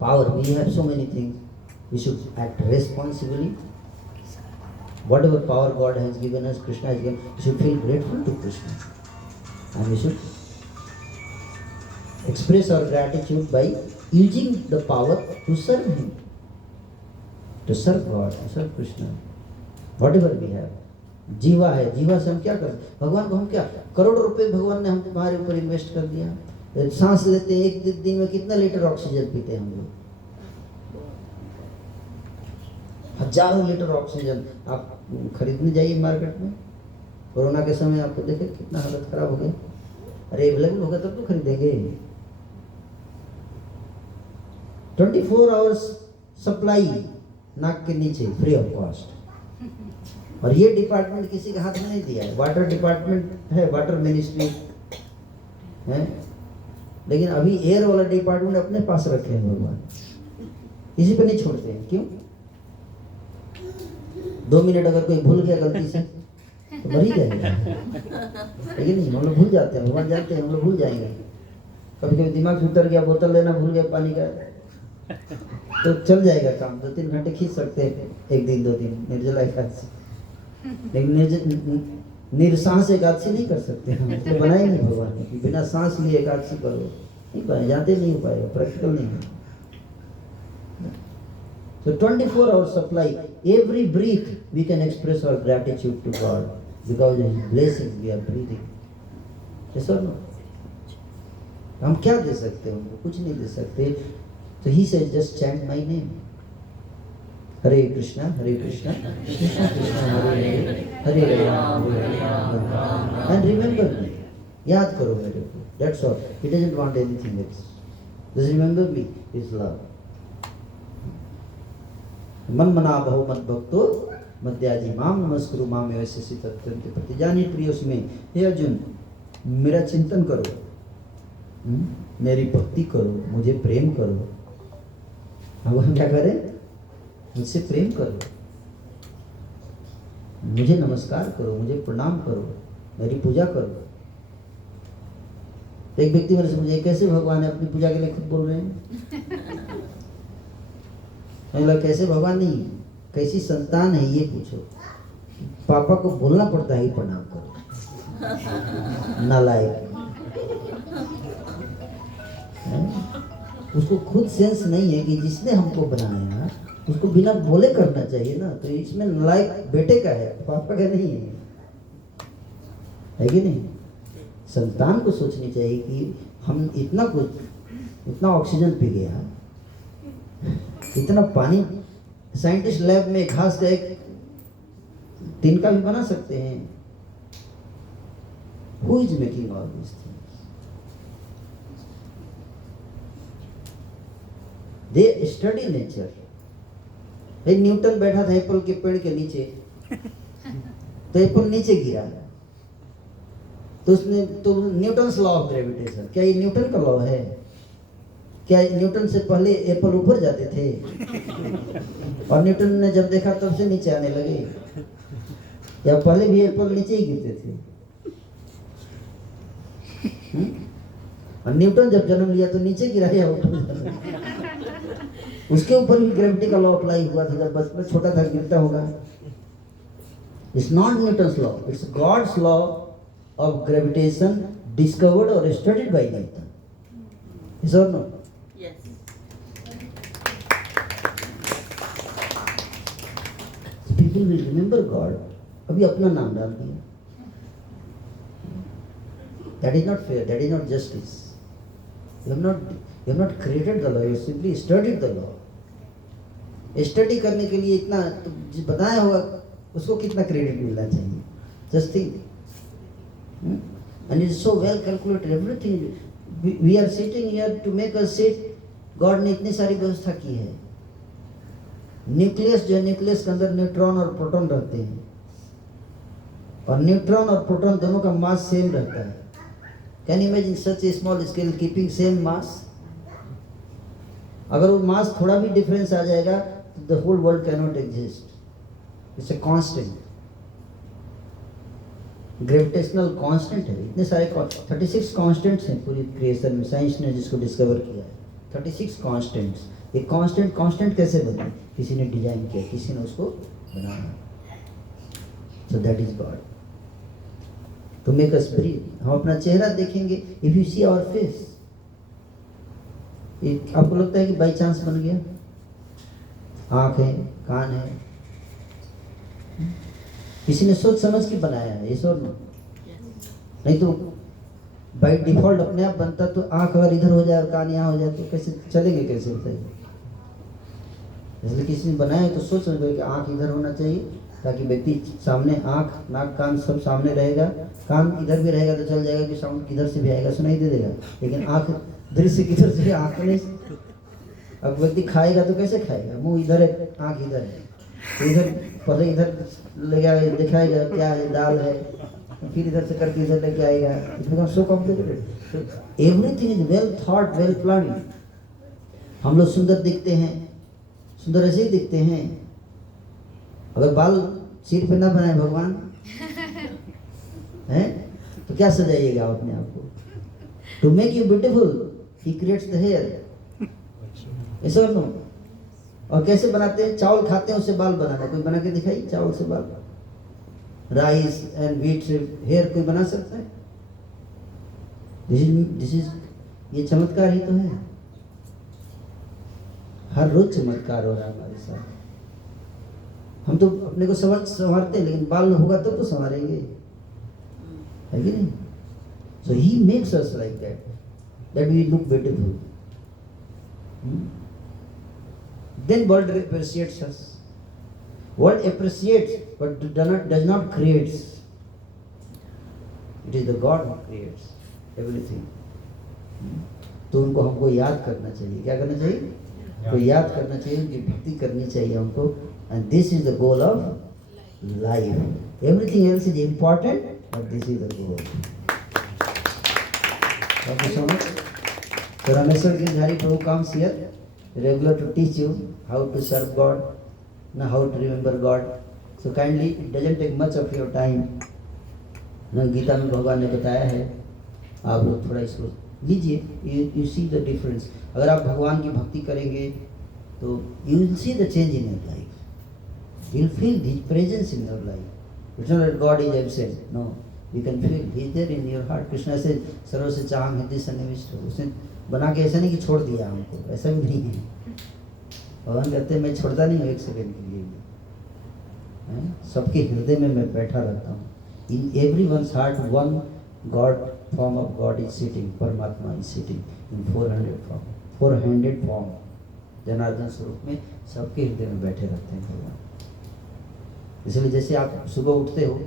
power. We have so many things. We should act responsibly. Whatever power God has given us, Krishna has given, we should feel grateful to Krishna. And we should express our gratitude by using the power to serve Him. To serve God, to serve Krishna, whatever we have. जीवा है, जीवा से हम क्या कर, भगवान को हम क्या, करोड़ रुपए भगवान ने हमारे ऊपर इन्वेस्ट कर दिया. सांस लेते हैं, एक दिन में कितना लीटर ऑक्सीजन पीते हैं हम लोग, हजारों लीटर ऑक्सीजन. आप खरीदने जाइए मार्केट में, कोरोना के समय आपको देखे कितना हालत खराब हो गई. अरे अवेलेबल होगा तब तो खरीदेंगे. 24 आवर्स सप्लाई नाक के नीचे फ्री ऑफ कॉस्ट. और ये डिपार्टमेंट किसी के हाथ में नहीं दिया है. वाटर डिपार्टमेंट है, वाटर मिनिस्ट्री है, लेकिन अभी एयर वाला डिपार्टमेंट अपने पास रखे हैं भगवान, इसी पे नहीं छोड़ते हैं. क्यों? 2 मिनट अगर कोई भूल गया गलती से तो मर ही जाएगा. लेकिन नहीं, हम लोग भूल जाते हैं, भगवान जानते हैं हम लोग भूल जाएंगे. कभी कभी दिमाग से उतर गया, बोतल लेना भूल गया पानी का, तो चल जाएगा काम. 2-3 घंटे खींच सकते हैं, 1 दिन 2 दिन निर्जला एकादशी. लेकिन निर्सांस एकादशी नहीं कर सकते हम, तो बनाए नहीं भगवान ने कि बिना सांस लिए एकादशी करो. नहीं पाए, जाते नहीं हो पाएगा, प्रैक्टिकल नहीं है. So 24 hours supply, every breath we can express our gratitude to God because of His blessings we are breathing. Yes or no? हम क्या दे सकते हैं उनको? कुछ नहीं दे सकते. So he says, just chant my name. Hare Krishna, Hare Krishna, Krishna Krishna, Hare Hare, Hare Rama, Hare Rama. And remember me. याद करो मेरे को. That's all. He doesn't want anything else. Just remember me. His love. मन मना बहु मत भक्तो मध्याजी माम नमस्कुरु माम वैसे तत्व प्रति जानी प्रिय उसमें. हे अर्जुन, मेरा चिंतन करो, मेरी भक्ति करो, मुझे प्रेम करो. अब हम क्या करें? मुझसे प्रेम करो, मुझे नमस्कार करो, मुझे प्रणाम करो, मेरी पूजा करो. एक व्यक्ति मेरे से मुझे, कैसे भगवान है अपनी पूजा के लिए खुद बोल रहे हैं? कैसे भगवान नहीं, कैसी संतान है ये पूछो. पापा को बोलना पड़ता है प्रणाम करो. नालायक. उसको खुद सेंस नहीं है कि जिसने हमको बनाया उसको बिना बोले करना चाहिए ना. तो इसमें नालायक बेटे का है, पापा का नहीं है कि नहीं? संतान को सोचनी चाहिए कि हम इतना कुछ, इतना ऑक्सीजन पी गया, इतना पानी, साइंटिस्ट लैब में घास का एक तिनका भी बना सकते हैं. Who is making all this things? They study nature. Newton बैठा था एप्पल के पेड़ के नीचे, तो एप्पल नीचे गिरा, तो उसने, तो न्यूटन्स लॉ ऑफ ग्रेविटेशन, क्या ये न्यूटन का लॉ है? क्या न्यूटन से पहले एप्पल ऊपर जाते थे और न्यूटन ने जब देखा तब से नीचे आने लगे, या पहले भी एप्पल नीचे ही गिरते थे? और न्यूटन जब जन्म लिया तो नीचे गिरा या ऊपर? उसके ऊपर भी ग्रेविटी का लॉ अप्लाई हुआ था, जब बचपन छोटा था गिरता होगा। It's not Newton's law, it's God's law of gravitation discovered और studied by Newton. Is or no? Yes. People will remember God. अभी अपना नाम डाल दिया। That is not fair, that is not justice. You have not created the law, you simply studied the law. Study करने के लिए इतना तो बताया होगा, उसको कितना क्रेडिट मिलना चाहिए? Just think. And it is so well calculated, everything. We are sitting here to make us sit. God ने इतनी सारी व्यवस्था की है। न्यूक्लियस जो है, न्यूक्लियस के अंदर न्यूट्रॉन और प्रोटॉन रहते हैं, और न्यूट्रॉन और प्रोटॉन दोनों का मास सेम रहता है। Can you imagine such a small scale keeping same mass? अगर वो मास थोड़ा भी डिफरेंस आ जाएगा तो the whole world cannot exist. It's a constant. Gravitational constant है। इतने सारे 36 कांस्टेंट्स हैं पूरी क्रिएशन में, साइंस ने जिसको डिस्कवर किया है। 36 कांस्टेंट्स। ये कांस्टेंट कैसे बने? किसी ने डिजाइन किया, किसी ने उसको बनाया। So that is God. To make us breathe. हम अपना चेहरा देखेंगे, if you see our face, आपको लगता है कि बाई चांस बन गया? आँख है, कान है, किसी ने सोच समझ के बनाया है, ये और नहीं तो बाई डिफॉल्ट अपने आप बनता। तो आँख अगर इधर हो जाए और कान यहाँ हो जाए तो कैसे चलेंगे, कैसे बताइए? इसलिए किसी ने बनाया तो सोच समझ कि आँख इधर होना चाहिए, ताकि व्यक्ति सामने, आँख नाक कान सब सामने रहेगा। कान इधर भी रहेगा तो चल जाएगा कि साउंड किधर से भी आएगा, सुनाई दे देगा। लेकिन आँख दृश्य किधर से, आँख नहीं। अब व्यक्ति खाएगा तो कैसे खाएगा? मुंह इधर है, आँख इधर है, तो इधर पहले इधर ले गया दिखाएगा क्या है, दाल है, फिर इधर से करके इधर लेके आएगा। It becomes so complicated. Everything is well thought, well planned. हम लोग सुंदर दिखते हैं, सुंदर ऐसे ही दिखते हैं। अगर बाल सिर पे ना बनाए भगवान हैं तो क्या सजाइएगा आप अपने आप को? To make you beautiful he creates the hair. ऐसा और नो? और कैसे बनाते हैं? चावल खाते हैं उससे बाल बनाना, कोई बना के दिखाई चावल से बाल? राइस एंड व्हीट से हेयर कोई बना सकता है? दिस इज ये चमत्कार ही तो है। हर रोज चमत्कार हो रहा है हमारे साथ। हम तो अपने को संवारते हैं, लेकिन बाल होगा तब तो संवारेंगे, है कि नहीं? So he makes us like that we look beautiful. Then world appreciates us. World appreciates, but does not creates. It is the God who creates everything. तो उनको हमको याद करना चाहिए। क्या करना चाहिए? तो याद करना चाहिए, उनकी भक्ति करनी चाहिए हमको। And this is the goal of life. Everything else is important, but this is the goal. Thank you so much. So Rameshwar Giridhari Prabhu comes here regular to teach you how to serve God, now how to remember God. So kindly, it doesn't take much of your time. ना गीता में भगवान ने बताया है, आप लोग थोड़ा इसको लीजिए। You see the difference. अगर आप भगवान की भक्ति करेंगे तो you will see the change in your life. You will feel His presence in your life. It's not that God is absent. No, you can feel He is there in your heart. Krishna से सर्व से चाहम हृदय सन्निविष्ट, उसने बना के ऐसा नहीं कि छोड़ दिया हमको, ऐसा भी नहीं है। भगवान कहते हैं मैं छोड़ता नहीं हूँ एक सेकंड के लिए भी, सबके हृदय में मैं बैठा रहता हूँ। In everyone's heart one God form of God is sitting, परमात्मा is sitting in 400 form. Janardan स्वरूप में सबके हृदय में बैठे रहते हैं भगवान। इसलिए जैसे आप सुबह उठते हो,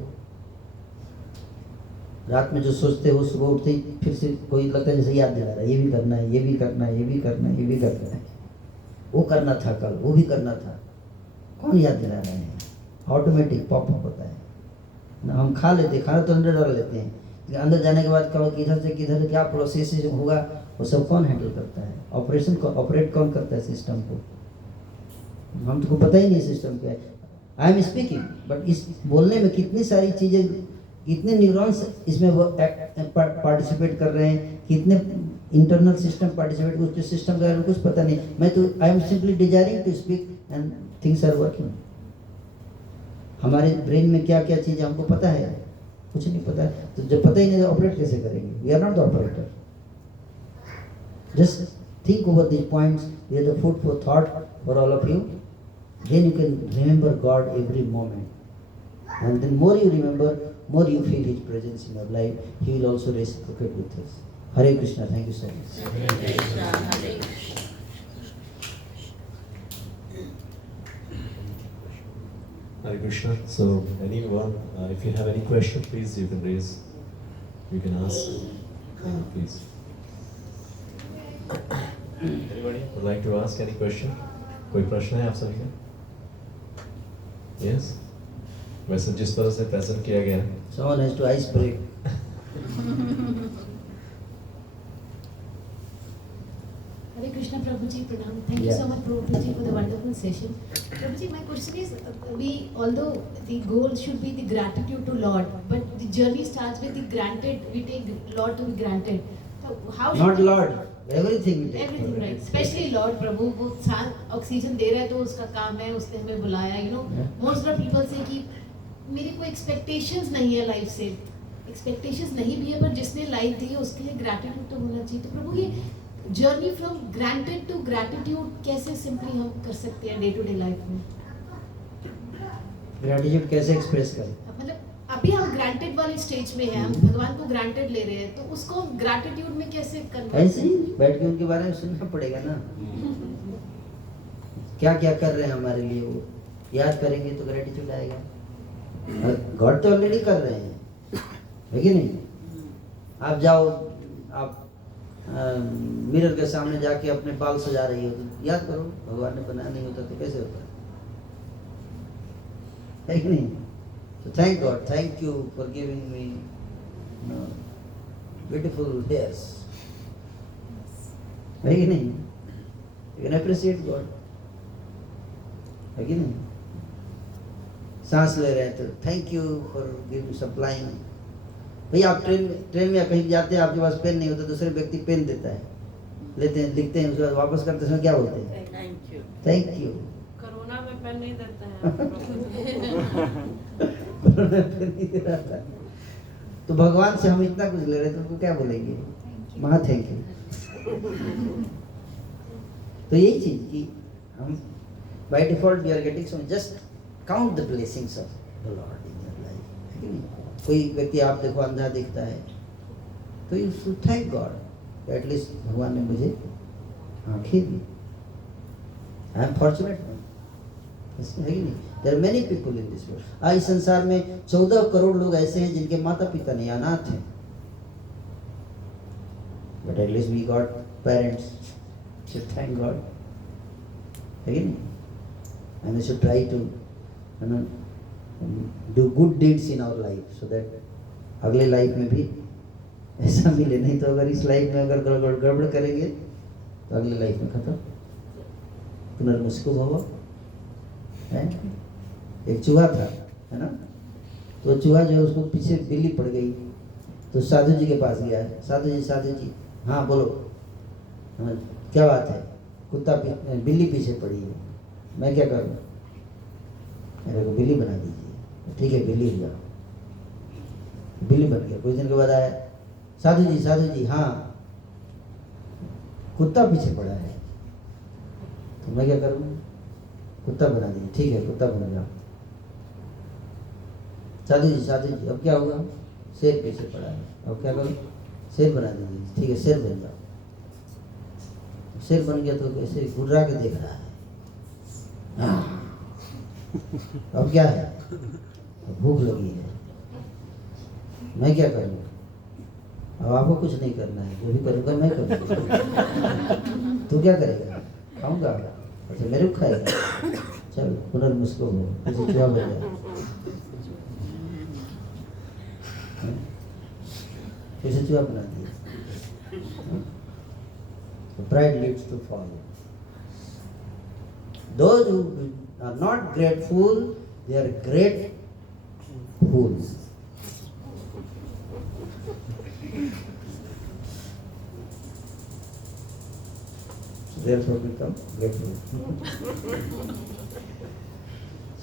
रात में जो सोचते हो, सुबह उठते ही फिर से कोई लगता है जैसे याद दिला रहा है, ये भी करना है, ये भी करना है, ये भी करना है, ये भी करना है, वो करना था कल, वो भी करना था। कौन याद दिला रहा है? ऑटोमेटिक पॉप अप होता है ना। हम खा लेते हैं, खाना तो अंदर डाल लेते हैं, लेकिन अंदर जाने के बाद कहो किधर से किधर क्या प्रोसेस होगा, वो सब कौन हैंडल करता है? ऑपरेट कौन करता है सिस्टम को? हम तो पता ही नहीं सिस्टम क्या है। आई एम स्पीकिंग, बट इस बोलने में कितनी सारी चीज़ें, कितने न्यूरॉन्स इसमें वो पार्टिसिपेट कर रहे हैं, कितने इंटरनल सिस्टम पार्टिसिपेट, उसके सिस्टम के बारे में कुछ पता नहीं। मैं तो I am simply desiring to speak and things are working. हमारे ब्रेन में क्या क्या चीज़ हमको पता है? कुछ नहीं पता है। तो जब पता ही नहीं तो ऑपरेट कैसे करेंगे? We are not the operator. Just think over these points. We are the food for thought for all of you. Then you can remember God every moment. And then more you remember, more you feel His presence in your life. He will also reciprocate with us. Hare Krishna. Thank you so much. Hare Krishna, Hare Krishna. Hare Krishna. So, anyone, if you have any question, please you can raise. You can ask. Please. Anybody would like to ask any question? कोई प्रश्न है आप सभी का? Yes. वैसे जिस तरह से प्रेजेंट किया गया है, Someone has to ice break. Hare Krishna, Prabhuji, Pranam. Thank you Yeah. so much, Prabhuji, for the wonderful session. Prabhuji, my question is, although the goal should be the gratitude to Lord, but the journey starts with the granted. We take Lord to be granted. So how should Not we- Lord. Everything we take. Everything right. Especially Lord प्रभु वो सांस oxygen दे रहा है तो उसका काम है, उसने हमें बुलाया. You know, Yeah. most of people say कि मेरी कोई expectations नहीं है लाइफ से. Expectations नहीं भी है, पर जिसने लाइफ दी है उसके लिए gratitude तो होना चाहिए. तो प्रभु ये journey from granted to gratitude कैसे सिंपली हम कर सकते हैं डे टू डे लाइफ में? Gratitude कैसे एक्सप्रेस करें? मतलब अभी हम ग्रांटेड वाली स्टेज में हैं, हम भगवान को ग्रांटेड ले रहे हैं, तो उसको ग्रैटिट्यूड में कैसे कन्वर्ट? ऐसे ही बैठ के उनके बारे में सुनना पड़ेगा ना। क्या क्या कर रहे हैं हमारे लिए, वो याद करेंगे तो ग्रेटिट्यूड आएगा। गॉड तो ऑलरेडी कर रहे हैं, है कि नहीं? आप जाओ, आप मिरर के सामने जाके अपने बाल सजा रही हो तो याद करो भगवान ने बनाया, नहीं होता तो कैसे होता है कि नहीं? तो thank God, thank you for giving me beautiful hairs, है कि नहीं? यू कैन अप्रिशिएट गॉड, है कि नहीं? सांस ले रहे हैं तो thank you for giving supplying. भैया आप ट्रेन में कहीं जाते हैं, आपके पास पेन नहीं होता, दूसरे व्यक्ति पेन देता है, लेते हैं, लिखते हैं, उसके बाद वापस करते समय क्या बोलते हैं? Thank you. Thank you. Corona में पेन नहीं देता है। पेन नहीं दे रहा था। तो भगवान से हम इतना कुछ ले रहे तो उनको क्या बोलेंगे? महा थैंक यू। तो यही चीज कि हम by default we are getting some, just count the blessings of the Lord in your life, है कि नहीं? कोई व्यक्ति आप देखो अंधा दिखता है तो you should thank God, at least भगवान ने मुझे आंखें दी, आई एम फॉर्चुनेट, है कि नहीं? There are many people in this world. आज संसार में 14 करोड़ लोग ऐसे हैं जिनके माता पिता नहीं, अनाथ हैं, but at least we got parents, should thank God, है कि नहीं? And we should try to, you know, do good deeds in our life so that अगले लाइफ में भी ऐसा मिले। नहीं तो अगर इस लाइफ में अगर गड़बड़ करेंगे तो अगले लाइफ में खत्म, पुनर्मुस्को भव है। एक चूहा था, है ना? तो चूहा जो है उसको पीछे बिल्ली पड़ गई, तो साधु जी के पास गया, साधु जी, हाँ बोलो, हाँ, क्या बात है? कुत्ता बिल्ली पीछे पड़ी है, मैं क्या करूँ? मेरे को बिल्ली बना दीजिए। ठीक है, बिल्ली हो जाओ। बिल्ली बन गया। कुछ दिन के बाद आया, साधु जी, हाँ कुत्ता पीछे पड़ा है, तो मैं क्या करूँ? कुत्ता बना दीजिए। ठीक है, कुत्ता बन जाओ। साधु जी, अब क्या होगा? शेर पीछे पड़ा है, अब क्या करूँ? शेर बना दीजिए। ठीक है, शेर बन जाओ। शेर बन गया तो ऐसे घुर्रा के देख रहा है, हाँ। अब क्या है? भूख लगी है, मैं क्या करूँ? अब आपको कुछ नहीं करना है, जो भी करूँगा मैं करूँगा। तू क्या करेगा? खाऊंगा। अच्छा, मेरे को खाएगा? चल पुनर्मुस्को हो, किसी चूहा बन जाए, कैसे चूहा बना दिया? Pride leads to fall. Those who are not grateful, they are great fools. therefore become grateful.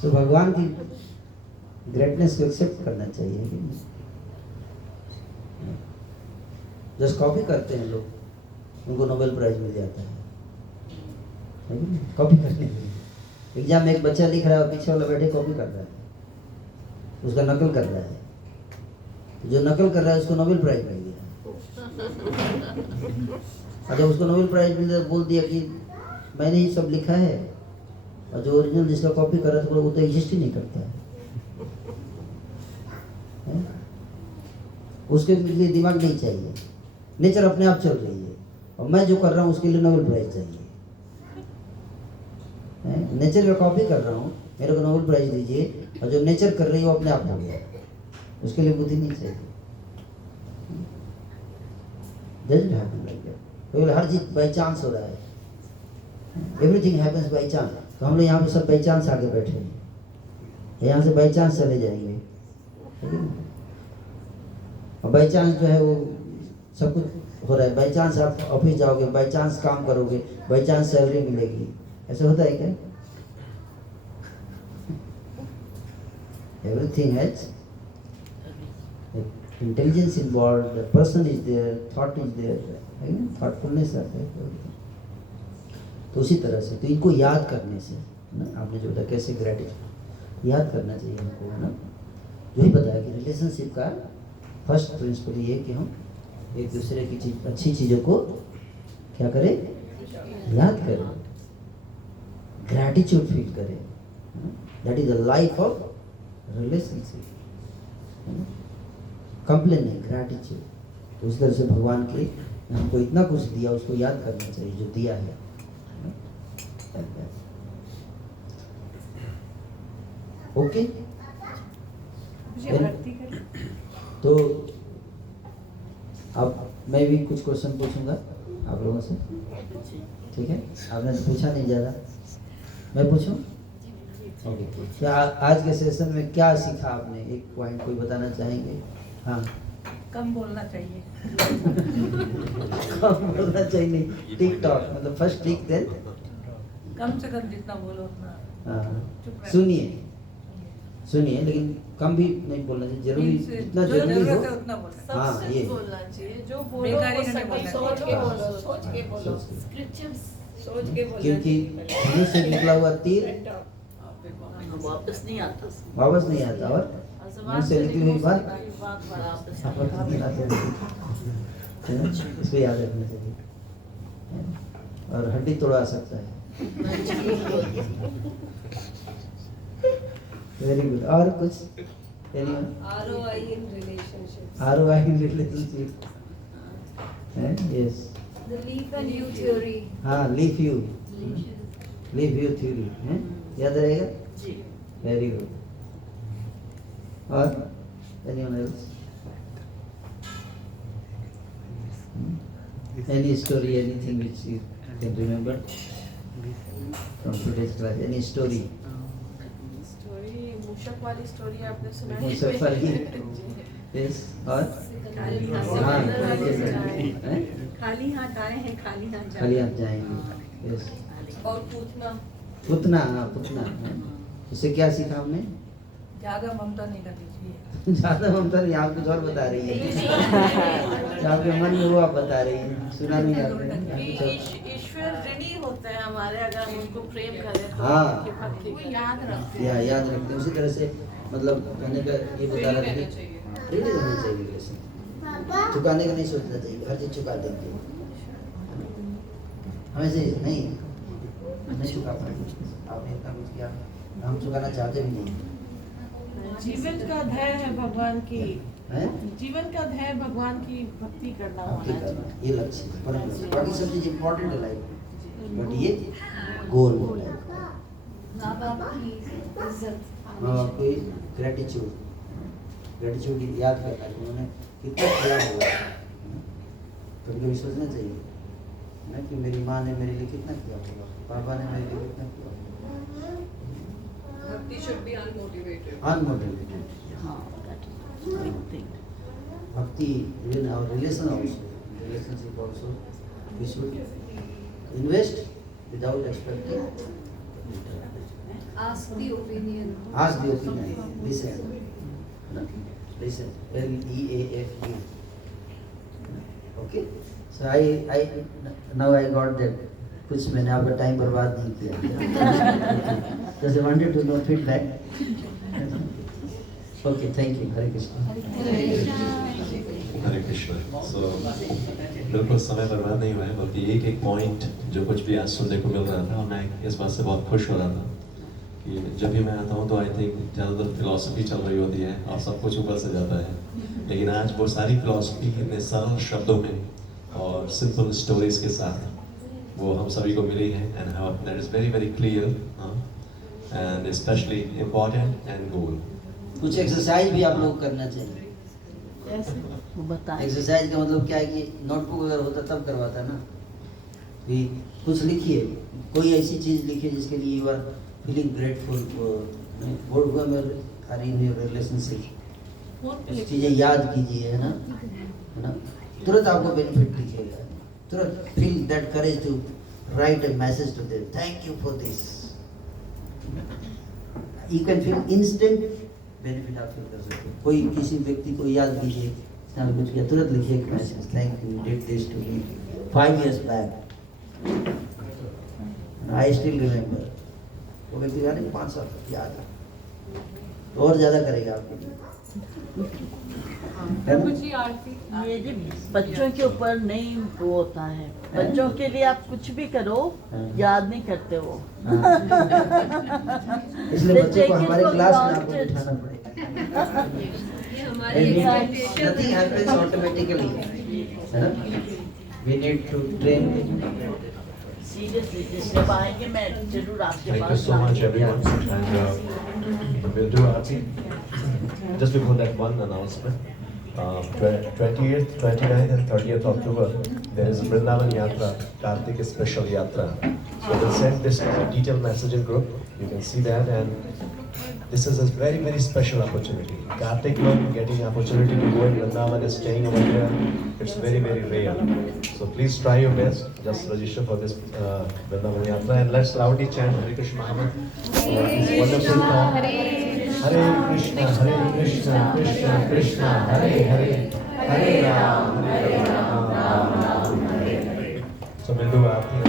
So भगवान की ग्रेटनेस को एक्सेप्ट करना चाहिए कि जस्ट कॉपी करते हैं लोग, उनको नोबेल प्राइज मिल जाता है कॉपी करने के लिए। एग्जाम में एक बच्चा लिख रहा है और पीछे वाला बैठे कॉपी कर रहा है, उसका नकल कर रहा है, तो जो नकल कर रहा है उसको नोबेल प्राइज मिल गया। और जब उसको नोबेल प्राइज मिल गया बोल दिया कि मैंने ही सब लिखा है, और जो ओरिजिनल जिसका कॉपी कर रहा था वो तो एग्जिस्ट ही नहीं करता है। उसके लिए दिमाग नहीं चाहिए, नेचर अपने आप चल रही है, और मैं जो कर रहा हूँ उसके लिए नोबेल प्राइज चाहिए। नेचर का कॉपी कर रहा हूँ, मेरे को नोबेल प्राइज दीजिए, और जो नेचर कर रही है वो अपने आप हो गया, उसके लिए बुद्धि नहीं चाहिए। Doesn't happen like that. केवल हर चीज बाई चांस हो रहा है, एवरीथिंग हैपेंस बाई चांस। तो हम लोग यहाँ पे सब बाई चांस आके बैठे हैं, यहाँ से बाई चांस चले जाएंगे, और बाई चांस जो है वो सब कुछ हो रहा है। बाई चांस आप ऑफिस जाओगे, बाई चांस काम करोगे, बाई चांस सैलरी मिलेगी, ऐसा होता है क्या? Everything has intelligence involve, the person is there, thought is there, thoughtfulness आता है। तो उसी तरह से तो इनको याद करने से ना, आपने जो बताया कैसे ग्रेटिट्यूड याद करना चाहिए हमको, है ना। जो ही बताया कि रिलेशनशिप का फर्स्ट प्रिंसिपल ये कि हम एक दूसरे की चीज, अच्छी चीज़ों को क्या करें, याद करें, ग्रैटिट्यूड फील करें। That is the life of relationship. Complain नहीं, ग्रैटिट्यूड। तो उस तरह से भगवान के हमको इतना कुछ दिया, उसको याद करना चाहिए जो दिया है। ओके, तो अब मैं भी कुछ क्वेश्चन पूछूंगा आप लोगों से, ठीक है? आपने तो पूछा नहीं ज़्यादा, मैं पूछूं? ओके, क्या आज के सेशन में क्या सीखा आपने? एक पॉइंट कोई बताना चाहेंगे? हाँ, कम बोलना चाहिए। कम बोलना चाहिए नहीं, टिक टॉक मतलब फर्स्ट टिक देन कम से कम जितना बोलो उतना। हाँ, सुनिए लेकिन कम भी नहीं बोलना चाहिए, जरूरी जितना जरूरी हो उतना बोलना। हाँ, ये बोलना चाहिए, जो बोलो बेकारी वो नहीं सही बोलना सोच के चाहिए। बोलो, सोच के बोलो, सोच के। स्क्रिप्चर्स सोच के बोलना क्योंकि चाहिए। मुंह से निकला हुआ तीर वापस नहीं आता। वापस नहीं आता, और मुंह से निकली हुई बात बात बड़ा वापस वापस नहीं आती है ना? इसको याद रखना चाहिए। और हड्डी तोड़ा सकता है। Very good. और कुछ? ROI in relationships. ROI in relationship. Yes. The leaf and you theory. हाँ, leave you theory है, याद रहेगा? जी। Very good. और anyone else? Any story, anything which you can remember from today's class? Any story? Story मूषक वाली story आपने सुना है? मूषक वाली? Yes. और खाली हाथ हाँ, हैं? खाली हाथ आए हैं, खाली हाथ खाली आप जाएंगे। Yes. और पूछना पुतना, हाँ पुतना। उससे क्या सीखा हमने? ज्यादा ममता नहीं करनी चाहिए। ज्यादा ममता नहीं, आप कुछ और बता रही है। आपके मन में वो आप बता रही है, सुना नहीं आपने? ईश्वर ऋणी होते हैं हमारे, अगर हम उनको प्रेम करें तो हाँ। उनकी भक्ति को याद रखते या याद रखते हैं। उसी तरह से मतलब कहने का ये बता रहा था कि रेडी रहना चाहिए रिलेशन, चुकाने का नहीं सोचना चाहिए, हर चीज चुका देंगे हमें से नहीं चुका पाएंगे। आपने इतना कुछ किया, हम चुकाना चाहते भी नहीं जीवन का ध्येय है भगवान की, है। जीवन का ध्येय भगवान की भक्ति करना भक्ति होना करना, चाहिए। ये लक्ष्य है, परम लक्ष्य। बाकी सब चीज इम्पोर्टेंट है लाइफ, बट ये गोल है लाइफ। माँ बाप की इज्जत। हाँ, कोई ग्रेटिट्यूड याद करना है उन्होंने कितना किया होगा। कभी कभी सोचना चाहिए ना कि मेरी माँ ने मेरे लिए कितना किया होगा, पापा ने मेरे लिए कितना किया होगा। भक्ति should be unmotivated. Unmotivated. हाँ, that is a big thing. Bhakti, even our relation also, relationship also, we should invest without expecting. Ask the opinion. Ask the opinion. Listen. Listen. LEAFU. Okay. So I now I got that. कुछ मैंने आपका time बर्बाद नहीं किया. Just I wanted to know feedback. Okay, thank you. Hare Krishna. हरे कृष्ण. सो बिल्कुल समय बर्बाद नहीं हुआ है, बल्कि एक एक पॉइंट जो कुछ भी आज सुनने को मिल रहा था, और मैं इस बात से बहुत खुश हो रहा था कि जब भी मैं आता हूँ तो आई थिंक ज़्यादातर फिलॉसफी चल रही होती है और सब कुछ ऊपर से जाता है, लेकिन आज वो सारी फिलॉसफी इतने सरल शब्दों में और सिंपल स्टोरीज के साथ वो हम सभी को मिली है, and that is very very clear and specially important and goal. कुछ एक्सरसाइज भी आप लोग करना चाहिए. वो बताएं. एक्सरसाइज का मतलब क्या है कि नोटबुक अगर होता तब करवाता ना, कि कुछ लिखिए, कोई ऐसी चीज लिखिए जिसके लिए you are feeling grateful. Are in your relationship, चीजें याद कीजिए, है ना. तुरंत आपको बेनिफिट दिखेगा. तुरंत feel that courage to write a message to them, thank you for this. You can feel instant benefit आप फील कर सकते हो. कोई किसी व्यक्ति को याद कीजिए, कुछ किया, तुरंत लिखिए एक message, thank you did this to me 5 years बैक. I still remember. वो व्यक्ति का नहीं 5 साल याद है, तो और ज्यादा करेगा आपके लिए. प्रभु जी आरती. ये जी बच्चों के ऊपर नहीं वो होता है. बच्चों के लिए आप कुछ भी करो, याद नहीं करते वो. इसलिए बच्चों को हमारे क्लास में आपको बिठाना पड़ेगा. Nothing happens automatically. We need to train. Seriously जब आएंगे मैं जरूर आपके Thank you pass so much everyone, and we'll do Aarti. Just before that, one announcement. 20th, 29th and 30th October, there is Vrindavan Yatra, Kartik Special Yatra. So we'll send this detailed message in group. You can see that, and this is a very very special opportunity. Kartik one getting opportunity to go in Vrindavan and staying over there. It's very very rare. So please try your best. Just register for this Vrindavan Yatra, and let's loudly chant Hare Krishna Mahamant. This wonderful song. Hare Krishna, Krishna Krishna, Hare Hare, Hare Ram, Ram Ram, Hare Hare. So we'll do Aarti.